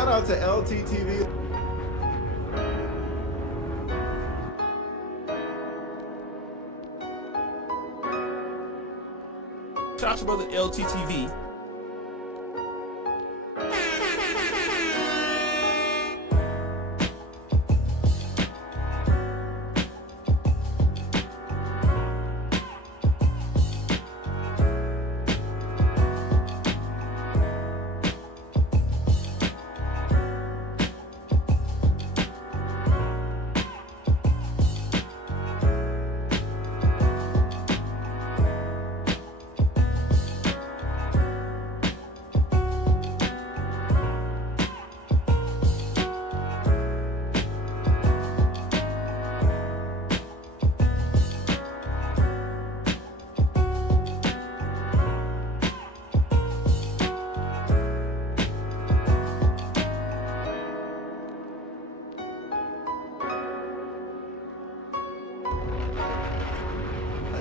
Shout out to LTTV. Shout out to brother LTTV.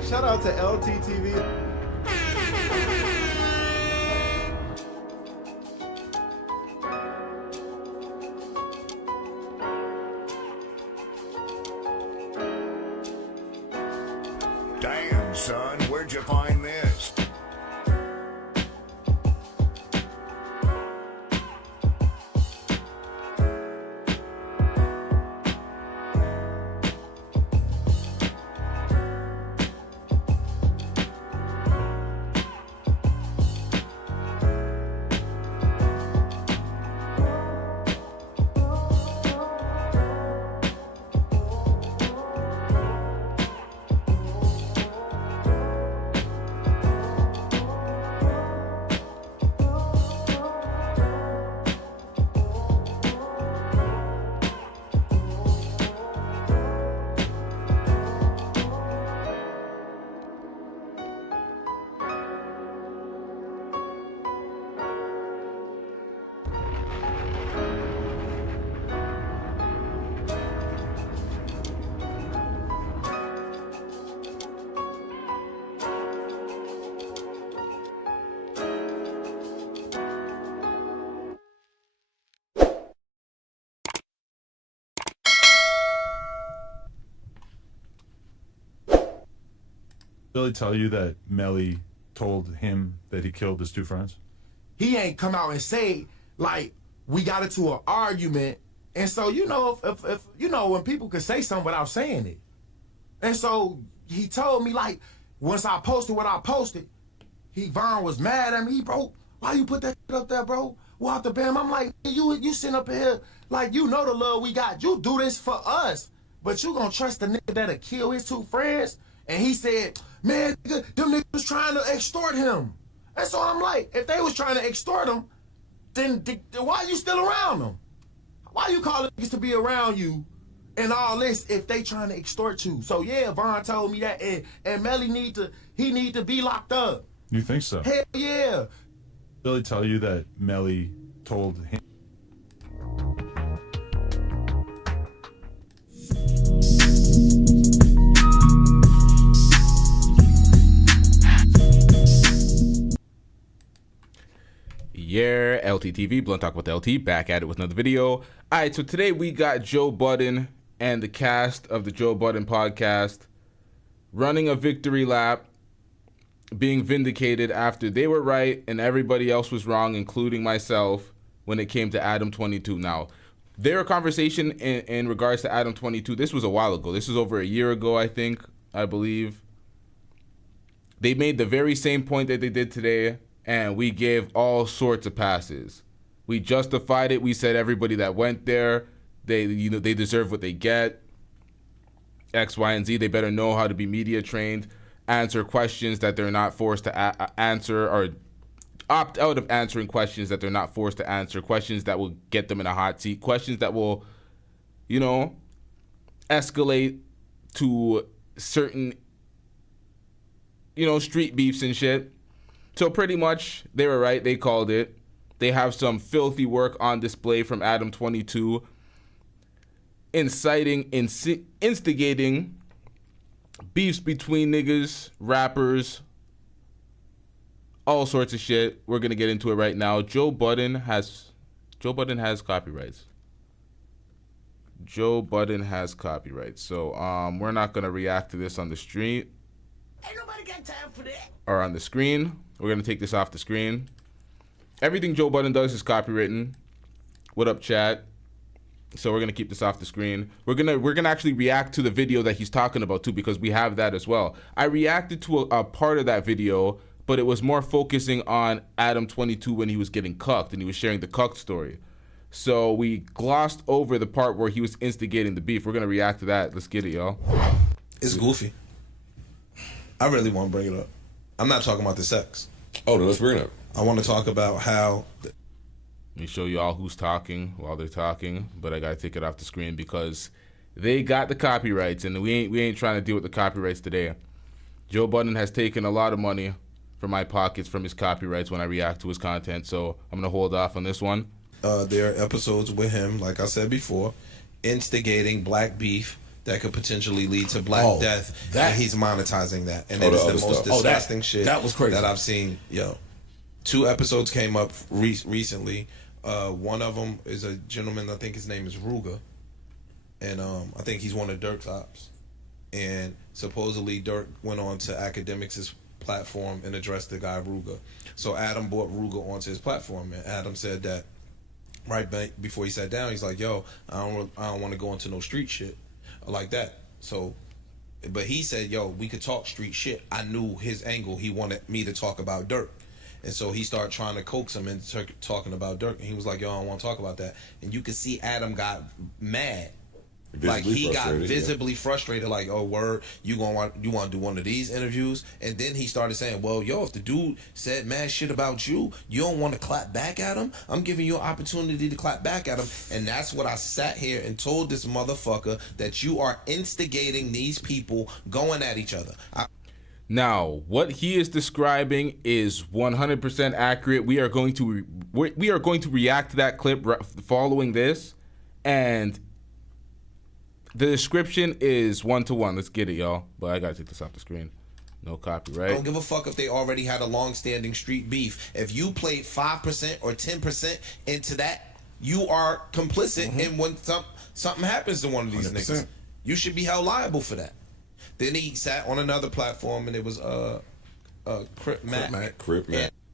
Shout out to LTTV. Damn, son, where'd you find this? Billy tell you that Melly told him that he killed his two friends? He ain't come out and say, like, we got into an argument. And so, you know, if you know, when people could say something without saying it. And so he told me, like, once I posted what I posted, Vaughn was mad at me, bro. Why you put that up there, bro? What the bam? I'm like, you sitting up here, like, you know the love we got. You do this for us. But you gonna trust the nigga that'll kill his two friends? And he said, man, them niggas was trying to extort him. And so I'm like, if they was trying to extort him, then why you still around them? Why you calling niggas to be around you and all this if they trying to extort you? So yeah, Vaughn told me that, and Melly need to be locked up. You think so? Hell yeah. Billy tell you that Melly told him? Yeah, LTTV, Blunt Talk with LT, back at it with another video. All right, so today we got Joe Budden and the cast of the Joe Budden podcast running a victory lap, being vindicated after they were right and everybody else was wrong, including myself, when it came to Adam22. Now, their conversation in regards to Adam22, this was a while ago. This was over a year ago, I believe. They made the very same point that they did today, and we gave all sorts of passes. We justified it. We said everybody that went there, they deserve what they get. X, Y, and Z. They better know how to be media trained, answer questions that they're not forced to answer, or opt out of answering questions that they're not forced to answer, questions that will get them in a hot seat, questions that will, escalate to certain, street beefs and shit. So pretty much, they were right. They called it. They have some filthy work on display from Adam22, instigating beefs between niggas, rappers, all sorts of shit. We're going to get into it right now. Joe Budden has Joe Budden has copyrights. Joe Budden has copyrights. So we're not gonna react to this on the street. Ain't nobody got time for that. Or on the screen. We're gonna take this off the screen. Everything Joe Budden does is copywritten. What up, chat? So we're gonna keep this off the screen. We're gonna actually react to the video that he's talking about too, because we have that as well. I reacted to a part of that video, but it was more focusing on Adam22 when he was getting cucked and he was sharing the cucked story. So we glossed over the part where he was instigating the beef. We're gonna react to that. Let's get it, y'all. It's goofy. I really want to bring it up. I'm not talking about the sex. Oh, then let's bring it up. I want to talk about how. Let me show you all who's talking while they're talking, but I gotta take it off the screen because they got the copyrights, and we ain't trying to deal with the copyrights today. Joe Budden has taken a lot of money from my pockets from his copyrights when I react to his content, so I'm gonna hold off on this one. There are episodes with him, like I said before, instigating black beef that could potentially lead to black death, and he's monetizing that. And it is the most disgusting shit that was crazy that I've seen. Yo, 2 episodes came up recently. One of them is a gentleman, I think his name is Ruga, and I think he's one of Dirk's ops. And supposedly Dirk went on to Academics' platform and addressed the guy Ruga. So Adam brought Ruga onto his platform, and Adam said that right before he sat down, he's like, "Yo, I don't want to go into no street shit like that." So, but he said, "Yo, we could talk street shit." I knew his angle. He wanted me to talk about Dirk. And so he started trying to coax him into talking about Dirk. And he was like, "Yo, I don't want to talk about that." And you could see Adam got mad. Like he got visibly frustrated, like, "Oh, word, you want to do one of these interviews?" And then he started saying, "Well, yo, if the dude said mad shit about you, you don't want to clap back at him? I'm giving you an opportunity to clap back at him." And that's what I sat here and told this motherfucker, that you are instigating these people going at each other. Now, what he is describing is 100% accurate. We are going to react to that clip following this, and the description is 1-to-1. Let's get it, y'all. But I gotta take this off the screen. No copyright. I don't give a fuck if they already had a long-standing street beef. If you played 5% or 10% into that, you are complicit. And when something happens to one of these 100%. Niggas, you should be held liable for that. Then he sat on another platform, and it was Crip Mac.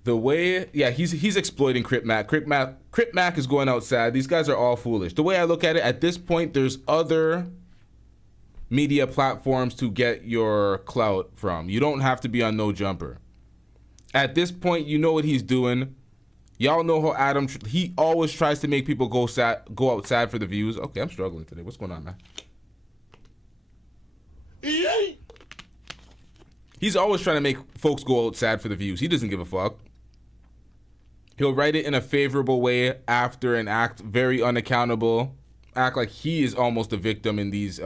The way, he's exploiting Crip Mac. Crip Mac is going outside. These guys are all foolish. The way I look at it, at this point, there's other media platforms to get your clout from. You don't have to be on No Jumper. At this point, you know what he's doing. Y'all know how Adam, he always tries to make people go outside for the views. Okay, I'm struggling today. What's going on, man? He's always trying to make folks go outside for the views. He doesn't give a fuck. He'll write it in a favorable way after and act very unaccountable. Act like he is almost a victim in these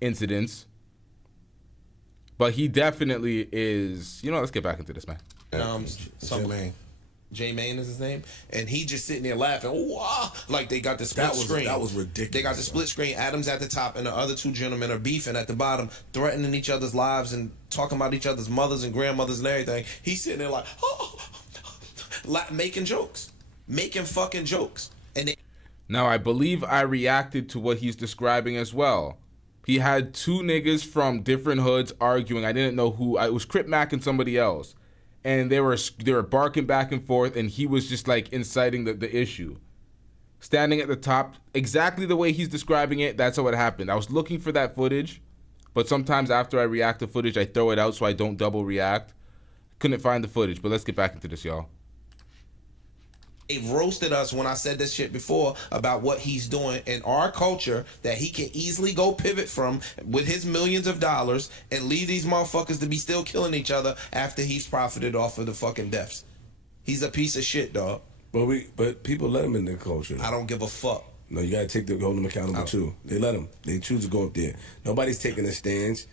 incidents. But he definitely is. You know, let's get back into this, man. J-Main is his name, and he just sitting there laughing. Wow, like they got the split screen. That was ridiculous. They got the split screen. Adam's at the top, and the other 2 gentlemen are beefing at the bottom, threatening each other's lives and talking about each other's mothers and grandmothers and everything. He's sitting there like, making jokes, making fucking jokes. And now I believe I reacted to what he's describing as well. He had 2 niggas from different hoods arguing. I didn't know who. It was Crip Mac and somebody else. And they were barking back and forth, and he was just like inciting the issue. Standing at the top, exactly the way he's describing it, that's how it happened. I was looking for that footage, but sometimes after I react to footage, I throw it out so I don't double react. Couldn't find the footage, but let's get back into this, y'all. They roasted us when I said this shit before about what he's doing in our culture that he can easily go pivot from with his millions of dollars and leave these motherfuckers to be still killing each other after he's profited off of the fucking deaths. He's a piece of shit, dog. But people let him in their culture. I don't give a fuck. No, you gotta hold them accountable too. They let him. They choose to go up there. Nobody's taking a stance.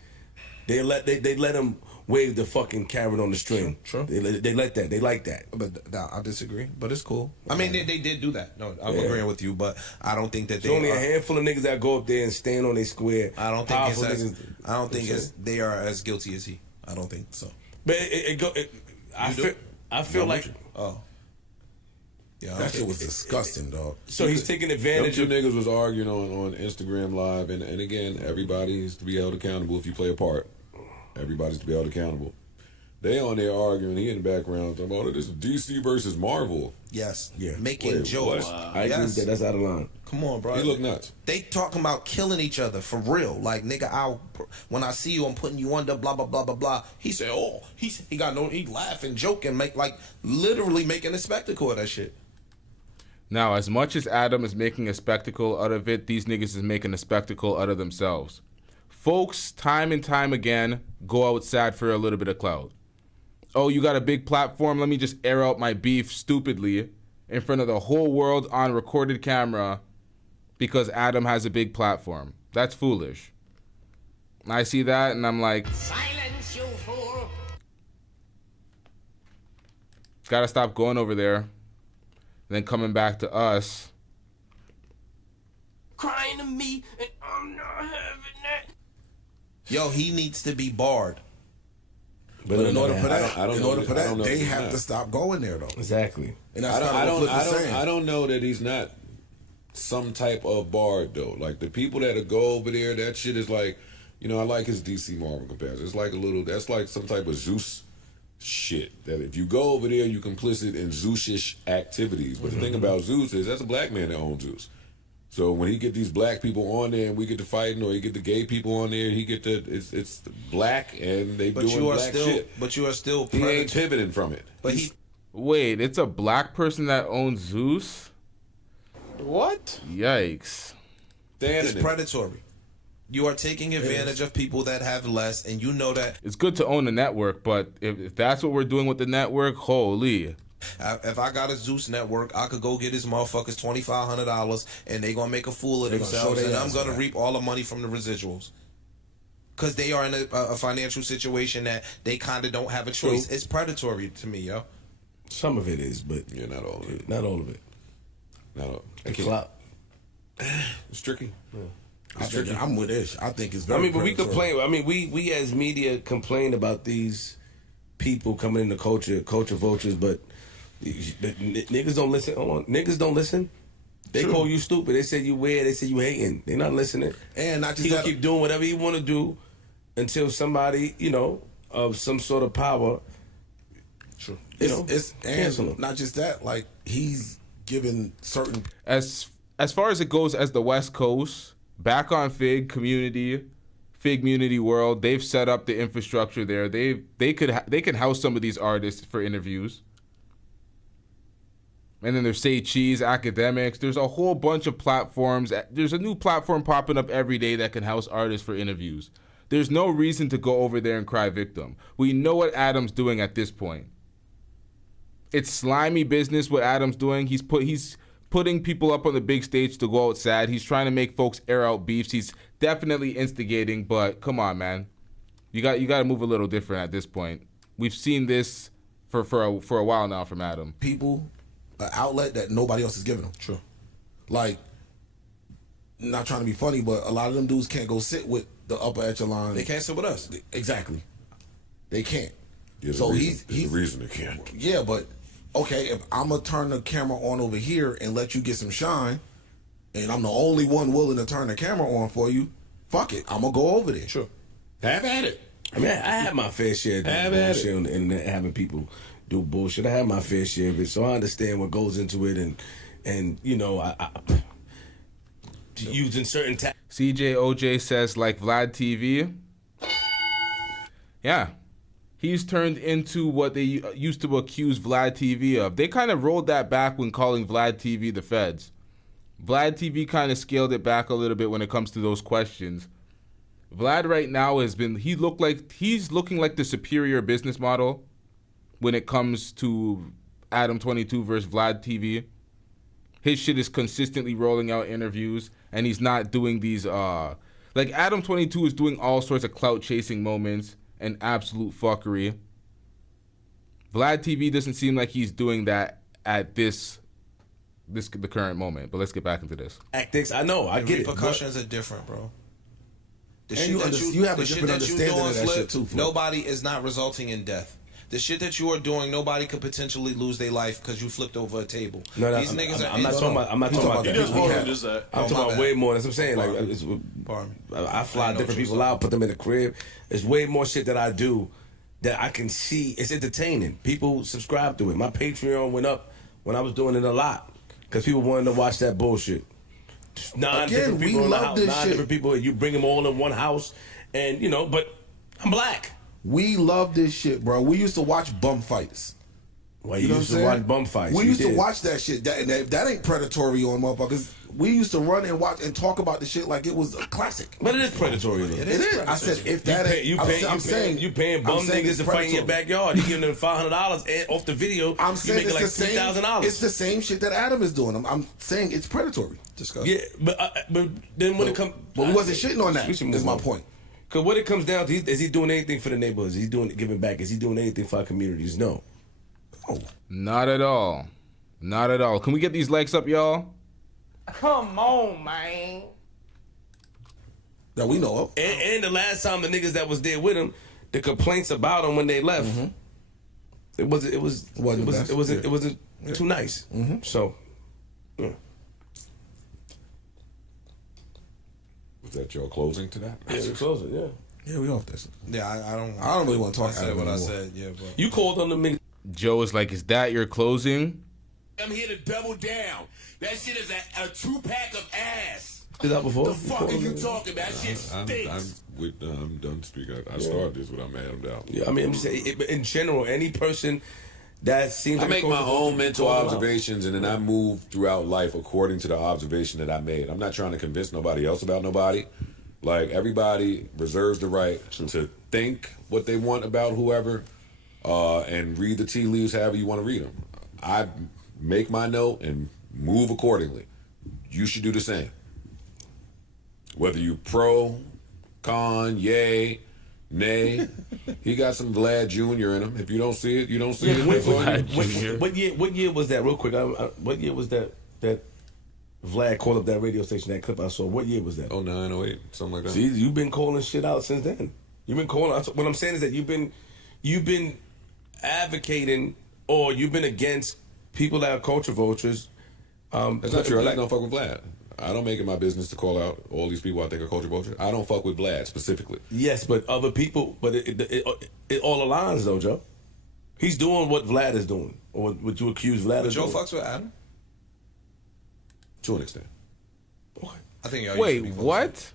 They let him wave the fucking carrot on the string. True. They let that. They like that. But I disagree. But it's cool. I mean, they did do that. No, I'm agreeing with you. But I don't think that There's only a handful of niggas that go up there and stand on their square. I don't think they are as guilty as he. I don't think so. But I feel like Yeah, that shit was disgusting, dog. So he's taking advantage Them of. two niggas was arguing on Instagram Live, and again, everybody is to be held accountable if you play a part. Everybody's to be held accountable. They on there arguing. He in the background talking about this is DC versus Marvel. Yes. Yeah. Making Wait, jokes. what? I agree Yes. with that. That's out of line. Come on, bro. He look nuts. They talking about killing each other for real. Like, nigga, when I see you, I'm putting you under, blah, blah, blah, blah, blah. He said, oh, he laughing, joking, literally making a spectacle of that shit. Now, as much as Adam is making a spectacle out of it, these niggas is making a spectacle out of themselves. Folks, time and time again, go outside for a little bit of clout. Oh, you got a big platform? Let me just air out my beef stupidly in front of the whole world on recorded camera because Adam has a big platform. That's foolish. I see that and I'm like, Silence, you fool! gotta stop going over there. Then coming back to us. Crying to me, and I'm not having that. Yo, he needs to be barred. But in order for that, I don't know if they he's have not. to stop going there though. Exactly. And that's kind of what Flip is saying. I don't know that he's not some type of bard though. Like the people that go over there, that shit is like, I like his DC Marvel comparison. It's like that's like some type of Zeus shit. That if you go over there, you complicit in Zeus-ish activities. But the thing about Zeus is that's a black man that owns Zeus. So when he get these black people on there and we get to fighting, or he get the gay people on there, he get the it's black and they doing black shit. But you are still. He ain't pivoting from it. But he. Wait, it's a black person that owns Zeus? What? Yikes. It's predatory. You are taking advantage of people that have less, and you know that. It's good to own a network, but if that's what we're doing with the network, holy. If I got a Zeus network, I could go get his motherfuckers $2,500, and they gonna make a fool of themselves, and I'm gonna reap all the money from the residuals. Cause they are in a financial situation that they kind of don't have a choice. It's predatory to me, yo. Some of it is, but yeah, not all of it. Not all of it. Not all. It's clout. It's tricky. Yeah. I'm with Ish. I think it's very. But we complain. We as media complain about these people coming into culture vultures, but niggas don't listen. Niggas don't listen. They call you stupid. They say you weird. They say you hating. They not listening. And not just he gonna keep doing whatever he want to do until somebody, of some sort of power. True. It's cancel him. Not just that. Like he's given certain. As far as it goes, as the West Coast, back on Fig Community World, they've set up the infrastructure there. They can house some of these artists for interviews. And then there's Say Cheese, Academics. There's a whole bunch of platforms. There's a new platform popping up every day that can house artists for interviews. There's no reason to go over there and cry victim. We know what Adam's doing at this point. It's slimy business what Adam's doing. He's putting people up on the big stage to go outside. He's trying to make folks air out beefs. He's definitely instigating, but come on, man. You got to move a little different at this point. We've seen this for a while now from Adam. People an outlet that nobody else is giving them. True. Like, not trying to be funny, but a lot of them dudes can't go sit with the upper echelon. They can't sit with us. Exactly. They can't. Yeah, so he's the reason they can't. Yeah, but okay, if I'm gonna turn the camera on over here and let you get some shine, and I'm the only one willing to turn the camera on for you, fuck it, I'm gonna go over there. Sure. Have at it. I had my fair share of bullshit and having people do bullshit. I had my fair share of it, so I understand what goes into it, and I using certain CJ OJ says like Vlad TV. Yeah. He's turned into what they used to accuse Vlad TV of. They kind of rolled that back when calling Vlad TV the feds. Vlad TV kind of scaled it back a little bit when it comes to those questions. Vlad right now he's looking like the superior business model when it comes to Adam22 versus Vlad TV. His shit is consistently rolling out interviews, and he's not doing these like Adam22 is doing all sorts of clout chasing moments and absolute fuckery. Vlad TV doesn't seem like he's doing that at the current moment. But let's get back into this. Tactics, I know, I get it. Repercussions are different, bro. You have a different understanding of that shit too. Nobody is not resulting in death. The shit that you are doing, nobody could potentially lose their life because you flipped over a table. No, These niggas are. I'm not talking about. I'm not talking about that. I'm talking about way more. That's what I'm saying. Like, I fly different people out, put them in the crib. There's way more shit that I do that I can see. It's entertaining. People subscribe to it. My Patreon went up when I was doing it a lot because people wanted to watch that bullshit. Nine different people in the house. Nine different people. You bring them all in one house, and you know. But I'm black. We love this shit, bro. We used to watch bum fights. Well, you used to watch bum fights. We used to watch that shit. That ain't predatory on motherfuckers. We used to run and watch and talk about the shit like it was a classic. But it is predatory. It is. I said if that ain't, you paying bum niggas to fight in your backyard. You giving them $500 off the video. I'm saying you making it's like $3,000. It's the same shit that Adam is doing. I'm saying it's predatory. Disgusting. Yeah, but then when it comes, but we wasn't shitting on that. Is my point. Because what it comes down to, is he doing anything for the neighborhoods? Is he giving back? Is he doing anything for our communities? No. Not at all. Not at all. Can we get these likes up, y'all? Come on, man. That we know of. And the last time the niggas that was there with him, the complaints about him when they left, it wasn't too nice. So, yeah. Was that your closing to that? Yeah, we're closing. Yeah. Yeah, we off this. Yeah, I don't really want to talk. I said what I said. Yeah, but you called on the niggas. Joe is like, is that your closing? I'm here to double down. That shit is a 2-pack of ass. Is that before? The fuck are you talking about? That shit stinks. I'm done speaking. I started this when I made him down. Yeah, I mean, I'm just saying, in general, any person that seems I like make my own mental observations, and then I move throughout life according to the observation that I made. I'm not trying to convince nobody else about nobody. Like, everybody reserves the right to think what they want about whoever, and read the tea leaves however you want to read them. I make my note and move accordingly. You should do the same. Whether you pro, con, yay, nay, he got some Vlad Jr. in him. If you don't see it, you don't see it. What year was that? Real quick, what year was that Vlad called up that radio station, that clip I saw? What year was that? 09, 08, something like that. See, you've been calling shit out since then. You've been calling. What I'm saying is that you've been advocating, or you've been against people that are culture vultures. That's not true. I don't fuck with Vlad. I don't make it my business to call out all these people I think are culture vultures. I don't fuck with Vlad specifically. Yes, but other people, but it all aligns though, Joe. He's doing what Vlad is doing, or what you accuse Vlad of doing. Joe fucks with Adam? To an extent. Okay. I think wait, what?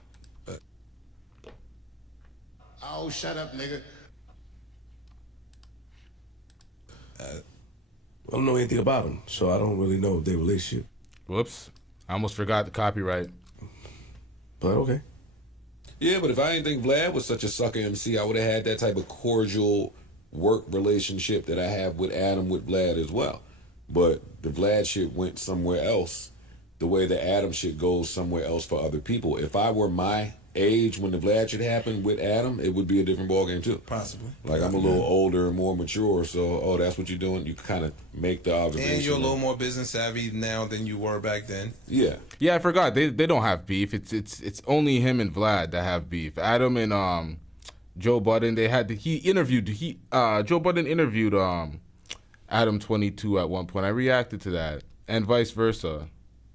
Oh, shut up, nigga. I don't know anything about him, so I don't really know their relationship. Whoops. I almost forgot the copyright. But okay. Yeah, but if I didn't think Vlad was such a sucker MC, I would have had that type of cordial work relationship that I have with Adam with Vlad as well. But the Vlad shit went somewhere else, the way the Adam shit goes somewhere else for other people. If I were my age when the Vlad shit happened with Adam, it would be a different ballgame too. Possibly. Like, I'm a little older and more mature, so that's what you're doing. You kind of make the observation. And you're a little more business savvy now than you were back then. Yeah. Yeah, I forgot. They don't have beef. It's only him and Vlad that have beef. Adam and Joe Budden, Joe Budden interviewed Adam22 at one point. I reacted to that, and vice versa.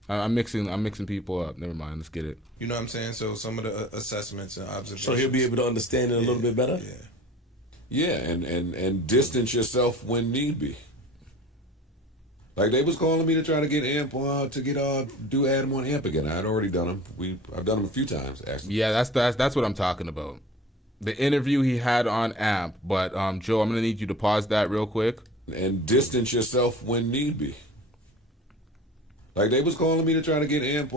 I'm mixing people up. Never mind. Let's get it. You know what I'm saying? So some of the assessments and observations. So he'll be able to understand it a little bit better? Yeah, and distance yourself when need be. Like, they was calling me to try to get Amp do Adam on Amp again. I had already done him. I've done him a few times, actually. Yeah, that's what I'm talking about. The interview he had on Amp, but Joe, I'm gonna need you to pause that real quick. And distance yourself when need be. Like, they was calling me to try to get Amp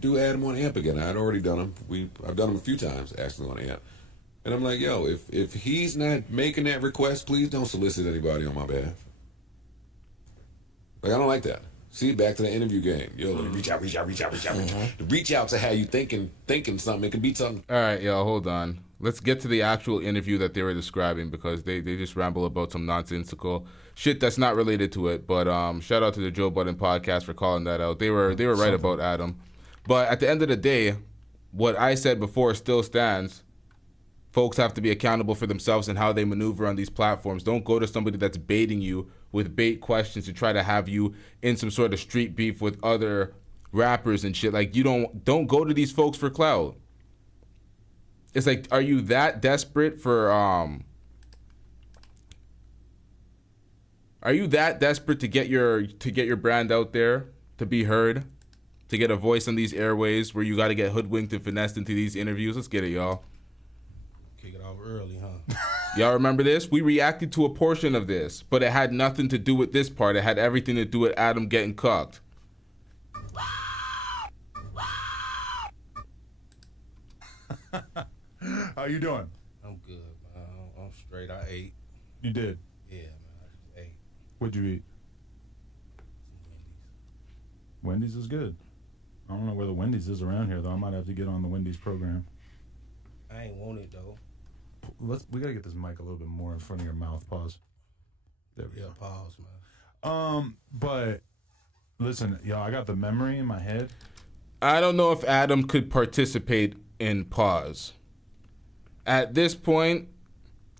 do Adam on Amp again. I had already done him. I've done him a few times, actually, on Amp. And I'm like, yo, if he's not making that request, please don't solicit anybody on my behalf. Like, I don't like that. See, back to the interview game. Yo, let me reach out. The reach out's how you thinking something. It could be something. All right, yo, hold on. Let's get to the actual interview that they were describing, because they just ramble about some nonsensical shit that's not related to it. But shout out to the Joe Budden podcast for calling that out. They were right about Adam. But at the end of the day, what I said before still stands. folks have to be accountable for themselves and how they maneuver on these platforms. Don't go to somebody that's baiting you with bait questions to try to have you in some sort of street beef with other rappers and shit. Like, you don't go to these folks for clout. It's like, are you that desperate for to get your brand out there, to be heard, to get a voice on these airways where you got to get hoodwinked and finessed into these interviews? Let's get it, y'all. Kick it off early, huh? Y'all remember this? We reacted to a portion of this, but it had nothing to do with this part. It had everything to do with Adam getting cucked. How you doing? I'm good, man. I'm straight. I ate. You did? Yeah, man. I just ate. What'd you eat? Wendy's is good. I don't know where the Wendy's is around here, though. I might have to get on the Wendy's program. I ain't want it, though. We gotta get this mic a little bit more in front of your mouth. Pause. There we go. Pause, man. But listen, y'all, I got the memory in my head. I don't know if Adam could participate in pause. At this point,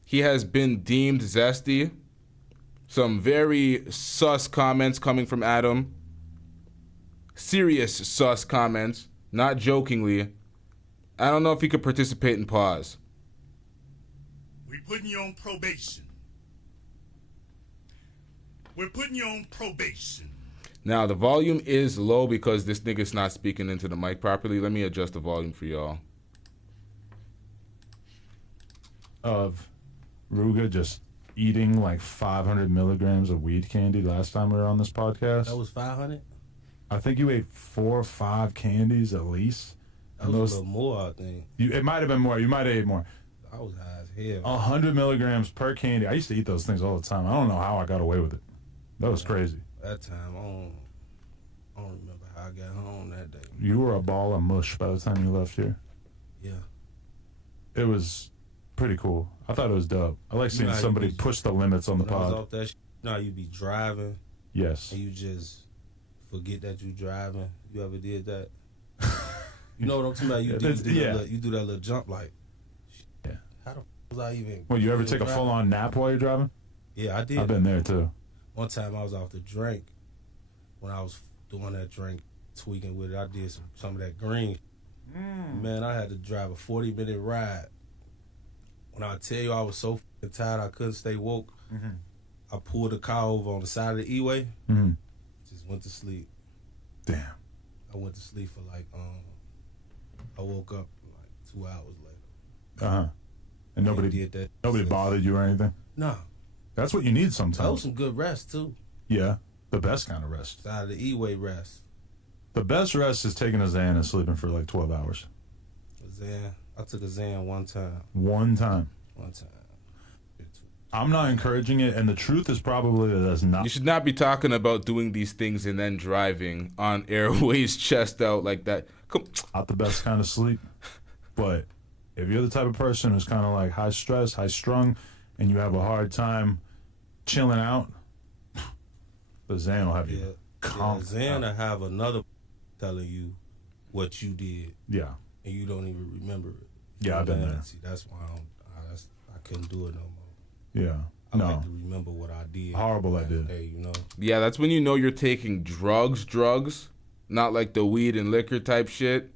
he has been deemed zesty. Some very sus comments coming from Adam. Serious sus comments, not jokingly. I don't know if he could participate in pause. We putting you on probation. We're putting you on probation. Now, the volume is low because this nigga's not speaking into the mic properly. Let me adjust the volume for y'all. Of Ruga just eating like 500 milligrams of weed candy last time we were on this podcast. That was 500? I think you ate 4 or 5 candies at least. That was a little more, I think. It might have been more. You might have ate more. I was high as hell. 100 milligrams per candy. I used to eat those things all the time. I don't know how I got away with it. That was crazy. That time, I don't remember how I got home that day. You were a ball of mush by the time you left here. Yeah. It was pretty cool. I thought it was dope. I like seeing somebody push the limits on the when I was pod. off that you be driving. Yes. And you just forget that you driving. You ever did that? You know what I'm talking about? You do that little jump like, yeah. How the f was I even? Well, you ever take driving? a full-on nap while you're driving? Yeah, I did. I've been there too. One time I was off the drink. When I was doing that drink, tweaking with it, I did some of that green. Man, I had to drive a 40-minute ride. When I tell you I was so tired I couldn't stay woke, I pulled the car over on the side of the E-way, just went to sleep. Damn. I went to sleep for like, I woke up like 2 hours later. Uh-huh. And nobody did that. Nobody bothered you or anything? No. That's what you need sometimes. That was some good rest too. Yeah. The best kind of rest. Side of the E-way rest. The best rest is taking a Xan and sleeping for like 12 hours. A Xan. I took a Xan one time. One time. I'm not encouraging it, and the truth is probably that that's not. You should not be talking about doing these things and then driving on airways, chest out like that. Not the best kind of sleep, but if you're the type of person who's kind of like high stress, high strung, and you have a hard time chilling out, the Xan will have you calm. The Xan will have another telling you what you did. Yeah. And you don't even remember it. Yeah, I've been there. See, that's why I couldn't do it no more. Yeah. I like to remember what I did. Horrible idea. Day, you know? Yeah, that's when you know you're taking drugs, not like the weed and liquor type shit.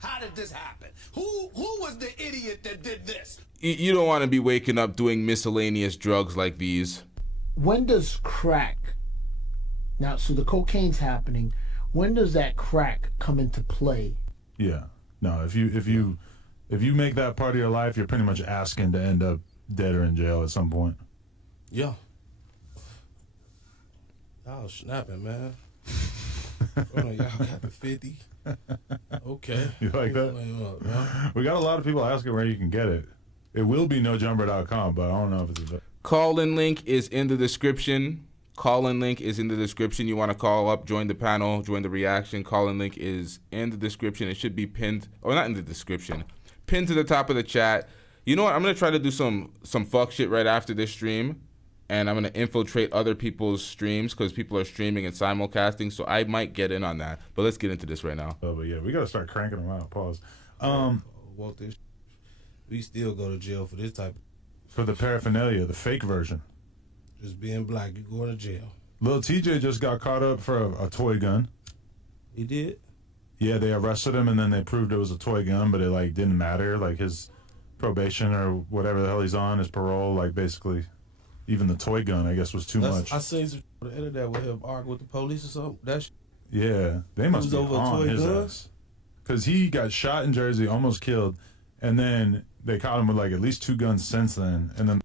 How did this happen? Who was the idiot that did this? You don't want to be waking up doing miscellaneous drugs like these. When does crack, now, so the cocaine's happening, when does that crack come into play? Yeah. No, if you make that part of your life, you're pretty much asking to end up dead or in jail at some point. Yeah. Y'all snapping, man. Oh, y'all got the 50. Okay. You like that? We got a lot of people asking where you can get it. It will be nojumper.com, but I don't know if it's available. Call-in link is in the description. Call-in link is in the description. You want to call up, join the panel, join the reaction. Call-in link is in the description. It should be pinned, or not in the description, pinned to the top of the chat. You know what? I'm going to try to do some fuck shit right after this stream, and I'm going to infiltrate other people's streams because people are streaming and simulcasting, so I might get in on that. But let's get into this right now. Oh, but yeah, we got to start cranking them out. Pause. Well, this we still go to jail for this type of... For the paraphernalia, the fake version. Just being black, you going to jail. Lil TJ just got caught up for a toy gun. He did? Yeah, they arrested him and then they proved it was a toy gun, but it like didn't matter. Like his probation or whatever the hell he's on, his parole, like basically even the toy gun I guess was too much. I seen some on the internet with him arguing with the police or something. Yeah, they must be over on toy his guns? ass. Because he got shot in Jersey, almost killed, and then they caught him with like at least 2 guns since then, and then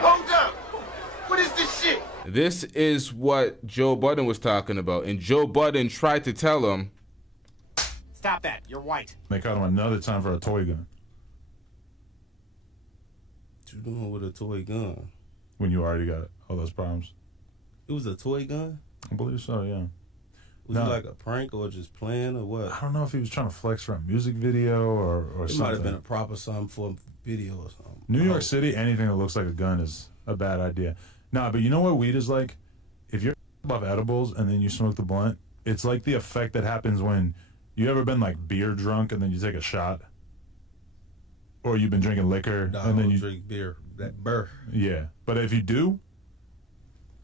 Hold up! What is this shit? This is what Joe Budden was talking about, and Joe Budden tried to tell him, Stop that, you're white. they caught him another time for a toy gun. What you doing with a toy gun? When you already got all those problems. It was a toy gun? I believe so, yeah. Was it like a prank or just playing or what? I don't know if he was trying to flex for a music video or It something. might have been a proper something for a video or something. New York City, anything that looks like a gun is a bad idea. Nah, but you know what weed is like? If you're above edibles and then you smoke the blunt, it's like the effect that happens when you ever been like beer drunk and then you take a shot? Or you've been drinking liquor No, and I then don't you drink beer. That burr. Yeah. But if you do,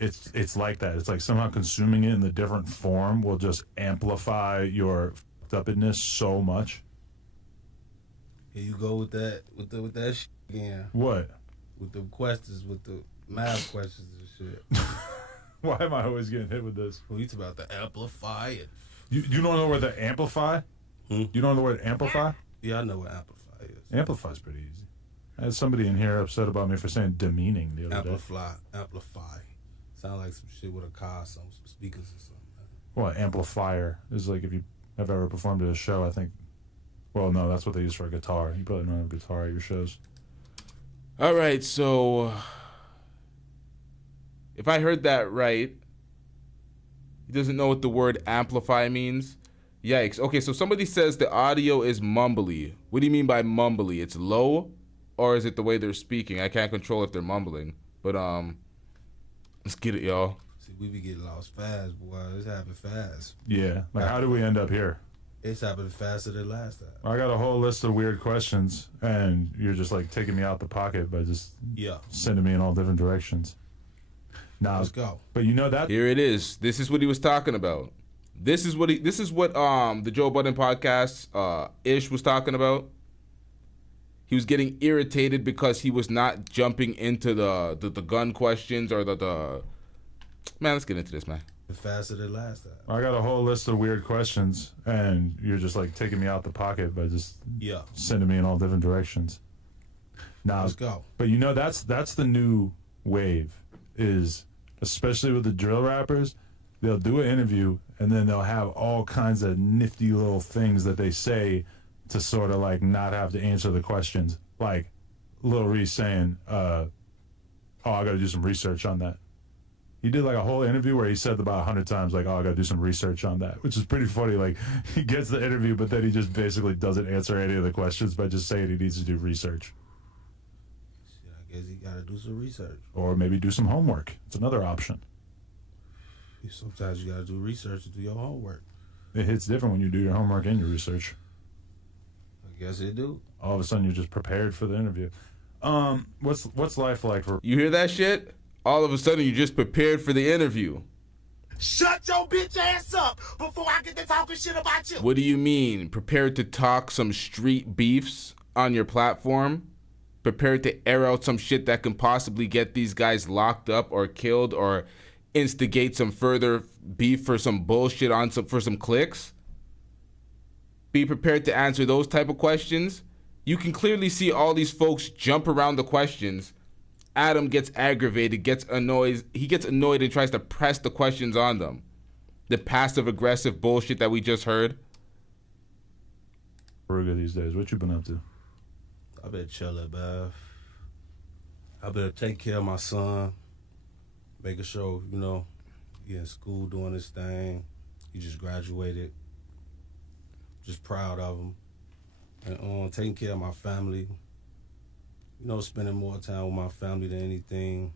it's like that. It's like somehow consuming it in the different form will just amplify your fucked-upness so much. Here you go with that with that shit again. What? With the questions, with the math questions and shit. Why am I always getting hit with this? Well, you talk about the amplify it. You don't know where the amplify? You don't know the word amplify? Yeah, I know what amplify is. Amplify's pretty easy. I had somebody in here upset about me for saying demeaning the other day. Amplify. Sound like some shit with a car, some speakers or something. Well, amplifier is like if you have ever performed at a show, I think. Well, no, that's what they use for a guitar. You probably don't have a guitar at your shows. all right, so if I heard that right, he doesn't know what the word amplify means. Yikes. Okay, so somebody says the audio is mumbly. What do you mean by mumbly? It's low, or is it the way they're speaking? I can't control if they're mumbling. But let's get it, y'all. See, we be getting lost fast, boy. This happened fast. Yeah. Like, how do we end up here? It's happening faster than last time. I got a whole list of weird questions, and you're just like taking me out the pocket by just sending me in all different directions. Now, let's go. But you know that here it is. This is what he was talking about. This is what the Joe Budden podcast Ish was talking about. He was getting irritated because he was not jumping into the gun questions or the man. Let's get into this, man. Faster than last time. I got a whole list of weird questions, and you're just like taking me out the pocket by just sending me in all different directions. Now, let's go. But you know that's the new wave, is especially with the drill rappers. They'll do an interview and then they'll have all kinds of nifty little things that they say to sort of like not have to answer the questions. Like Lil Reese saying, "Oh, I got to do some research on that." He did like a whole interview where he said about 100 times, like, "Oh, I got to do some research on that," which is pretty funny. Like, he gets the interview, but then he just basically doesn't answer any of the questions by just saying he needs to do research. I guess he got to do some research. Or maybe do some homework. It's another option. Sometimes you got to do research to do your homework. It hits different when you do your homework and your research. I guess it do. All of a sudden, you're just prepared for the interview. What's life like for... You hear that shit? All of a sudden, you're just prepared for the interview. Shut your bitch ass up before I get to talking shit about you. What do you mean? Prepared to talk some street beefs on your platform? Prepared to air out some shit that can possibly get these guys locked up or killed or instigate some further beef for some bullshit for some clicks? Be prepared to answer those type of questions? You can clearly see all these folks jump around the questions. Adam gets aggravated, gets annoyed. He gets annoyed and tries to press the questions on them. The passive-aggressive bullshit that we just heard. Ruga these days, what you been up to? I've been chilling, man. I've been taking care of my son, making sure, he in school doing his thing. He just graduated. Just proud of him. And taking care of my family. Spending more time with my family than anything.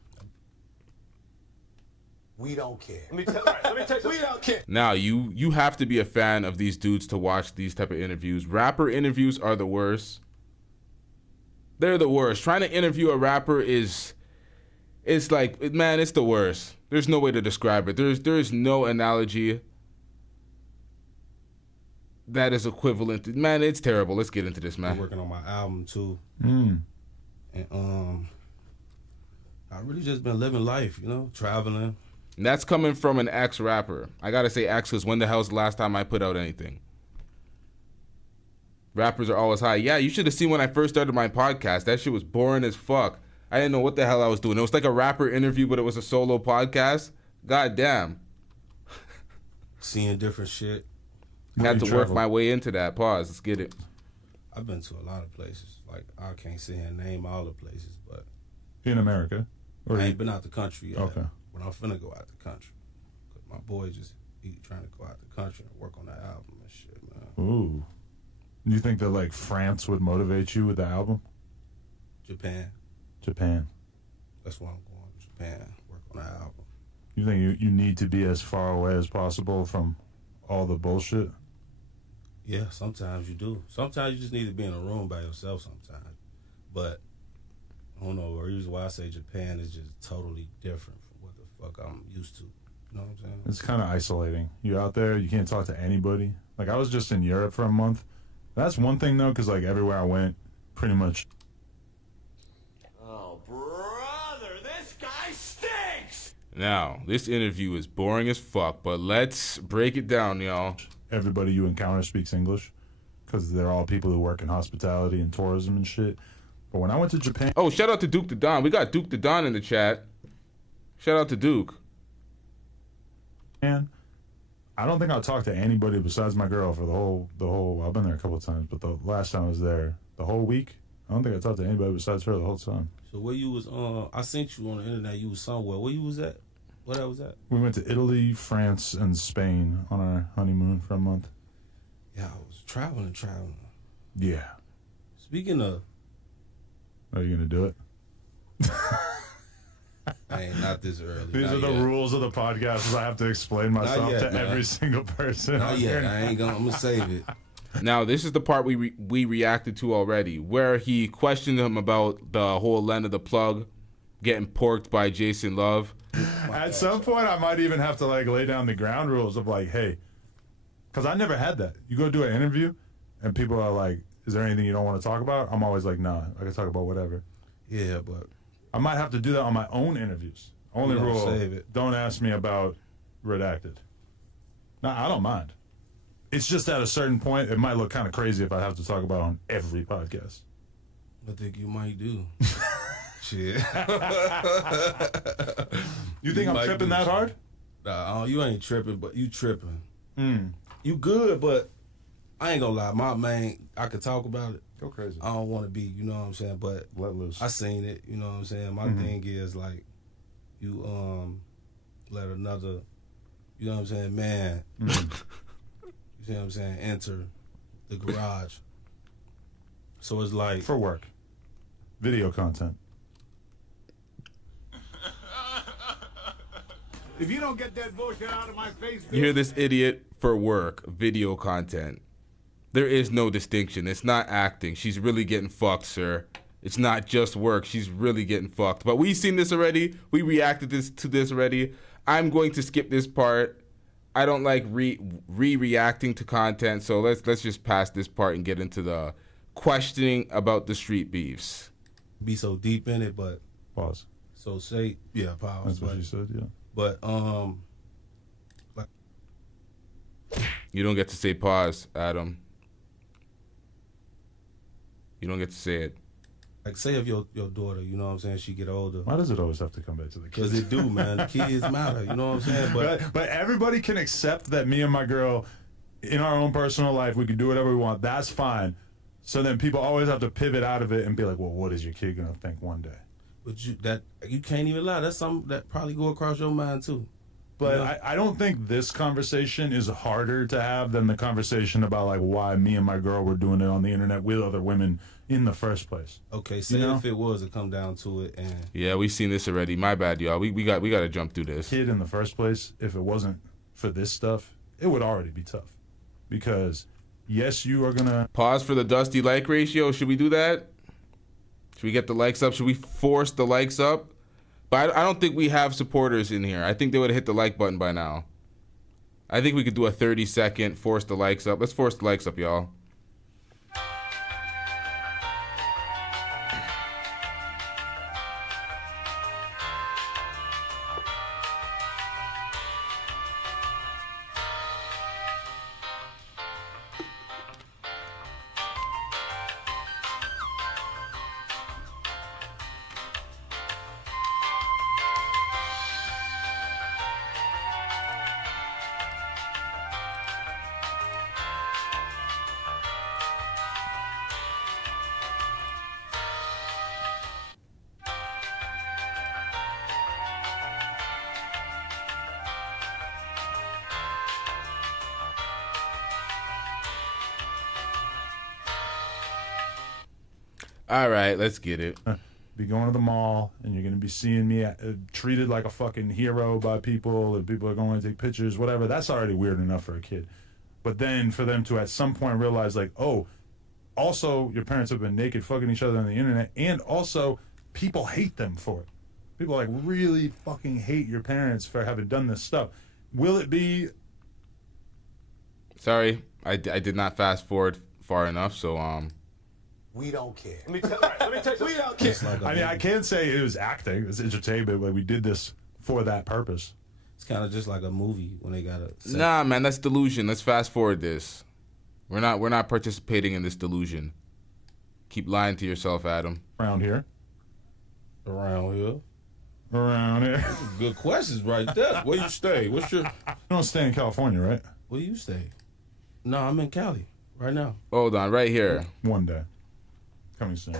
We don't care. Let me tell you. We don't care. Now, you have to be a fan of these dudes to watch these type of interviews. Rapper interviews are the worst. They're the worst. Trying to interview a rapper it's like, man, it's the worst. There's no way to describe it. There's no analogy that is equivalent. Man, it's terrible. Let's get into this, man. I'm working on my album too. Mm. And I really just been living life, you know, traveling. And that's coming from an ex-rapper. I gotta say ex, because when the hell's the last time I put out anything? Rappers are always high. Yeah, you should have seen when I first started my podcast. That shit was boring as fuck. I didn't know what the hell I was doing. It was like a rapper interview, but it was a solo podcast. God damn. Seeing different shit. I had to work my way into that. Pause. Let's get it. I've been to a lot of places. Like, I can't sit here and name all the places, but... In America? I ain't been out the country yet. Okay. But I'm finna go out the country. Cause my boy he trying to go out the country and work on that album and shit, man. Ooh. Do you think that, like, France would motivate you with the album? Japan. That's where I'm going. Japan. Work on that album. You think you need to be as far away as possible from all the bullshit? Yeah, sometimes you do. Sometimes you just need to be in a room by yourself sometimes. But, I don't know, the reason why I say Japan is just totally different from what the fuck I'm used to. You know what I'm saying? It's kind of isolating. You're out there, you can't talk to anybody. Like, I was just in Europe for a month. That's one thing, though, because, like, everywhere I went, pretty much... Oh, brother, this guy stinks! Now, this interview is boring as fuck, but let's break it down, y'all. Everybody you encounter speaks English, because they're all people who work in hospitality and tourism and shit. But when I went to Japan... Oh, shout out to Duke the Don. We got Duke the Don in the chat. Shout out to Duke. And I don't think I'll talk to anybody besides my girl for the whole. I've been there a couple of times, but the last time I was there, the whole week, I don't think I talked to anybody besides her the whole time. So where you was, I sent you on the internet, you was somewhere. Where you was at? Where that was at? We went to Italy, France, and Spain on our honeymoon for a month. Yeah, I was traveling. Yeah. Speaking of... Are you going to do it? I ain't not this early. These are the rules of the podcast, is I have to explain myself to every single person. Not yet. I'm going to save it. Now, this is the part we reacted to already, where he questioned him about the whole Land of the Plug getting porked by Jason Love. At some point, I might even have to like lay down the ground rules of like, hey, because I never had that. You go do an interview, and people are like, is there anything you don't want to talk about? I'm always like, nah, I can talk about whatever. Yeah, but I might have to do that on my own interviews. Only rule, save it. Don't ask me about redacted. Nah, I don't mind. It's just at a certain point, it might look kind of crazy if I have to talk about it on every podcast. I think you might do. Shit. You think I'm tripping that hard? Nah, you ain't tripping, but you tripping. You good, but I ain't gonna lie. My man, I could talk about it. Go crazy. I don't want to be, you know what I'm saying, but let loose. I seen it, you know what I'm saying. My thing is like, you let another, you know what I'm saying, man. You see what I'm saying? Enter the garage. So it's like for work, video content. If you don't get that bullshit out of my face, You hear this idiot? For work, video content. There is no distinction. It's not acting. She's really getting fucked, sir. It's not just work. She's really getting fucked. But we've seen this already. We reacted to this already. I'm going to skip this part. I don't like reacting to content, so let's just pass this part and get into the questioning about the street beefs. Be so deep in it, but pause. So say pause. That's what you said, yeah. But like, you don't get to say pause, Adam. You don't get to say it. Like, say if your daughter, you know what I'm saying, she get older. Why does it always have to come back to the kids? Because it do, man. The kids matter, you know what I'm saying? But everybody can accept that me and my girl, in our own personal life, we can do whatever we want. That's fine. So then people always have to pivot out of it and be like, well, what is your kid going to think one day? But you can't even lie. That's something that probably go across your mind, too. But I don't think this conversation is harder to have than the conversation about like why me and my girl were doing it on the internet with other women in the first place. Okay, say if it was to come down to it, and yeah, we've seen this already. My bad, y'all. We got to jump through this. Kid in the first place, if it wasn't for this stuff, it would already be tough. Because yes, you are gonna pause for the Dusty like ratio. Should we do that? Should we get the likes up? Should we force the likes up? But I don't think we have supporters in here. I think they would have hit the like button by now. I think we could do a 30-second force the likes up. Let's force the likes up, y'all. All right, let's get it. Be going to the mall, and you're going to be seeing me treated like a fucking hero by people, and people are going to take pictures, whatever. That's already weird enough for a kid. But then for them to at some point realize, like, oh, also your parents have been naked fucking each other on the internet, and also people hate them for it. People like really fucking hate your parents for having done this stuff. Will it be? Sorry, I did not fast forward far enough, so We don't care. Let me tell you, we don't care. Like I mean, I can't say it was acting. It was entertainment. Like we did this for that purpose. it's kind of just like a movie when they got a. Nah, man, that's delusion. Let's fast forward this. We're not participating in this delusion. Keep lying to yourself, Adam. Around here. Around here. Around here. Good questions right there. Where you stay? What's your? You don't stay in California, right? Where you stay? No, I'm in Cali right now. Hold on, right here. One day. Coming soon.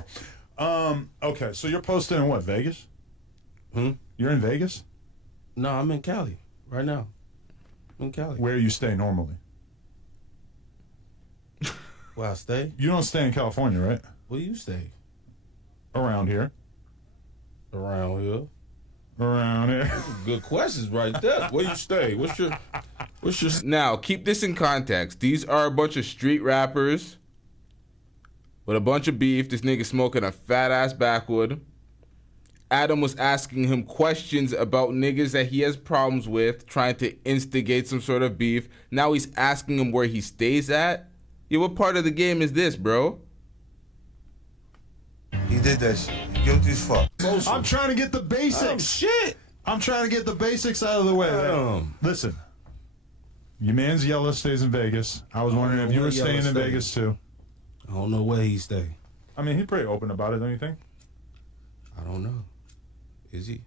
Okay, so you're posting in what, Vegas? You're in Vegas? No, I'm in Cali right now. I'm in Cali. Where you stay normally? Where I stay? You don't stay in California, right? Where you stay? Around here. Around here. Around here. Good questions right there. Where you stay? What's your? Now, keep this in context. These are a bunch of street rappers with a bunch of beef. This nigga smoking a fat ass backwood. Adam was asking him questions about niggas that he has problems with, trying to instigate some sort of beef. Now he's asking him where he stays at. Yo, what part of the game is this, bro? He did that shit. Guilty as fuck. I'm trying to get the basics. Shit. I'm trying to get the basics out of the way. Listen, your man's Yella stays in Vegas. I was wondering if you were staying in Vegas too. I don't know where he stay. I mean, he's pretty open about it, don't you think? I don't know. Is he?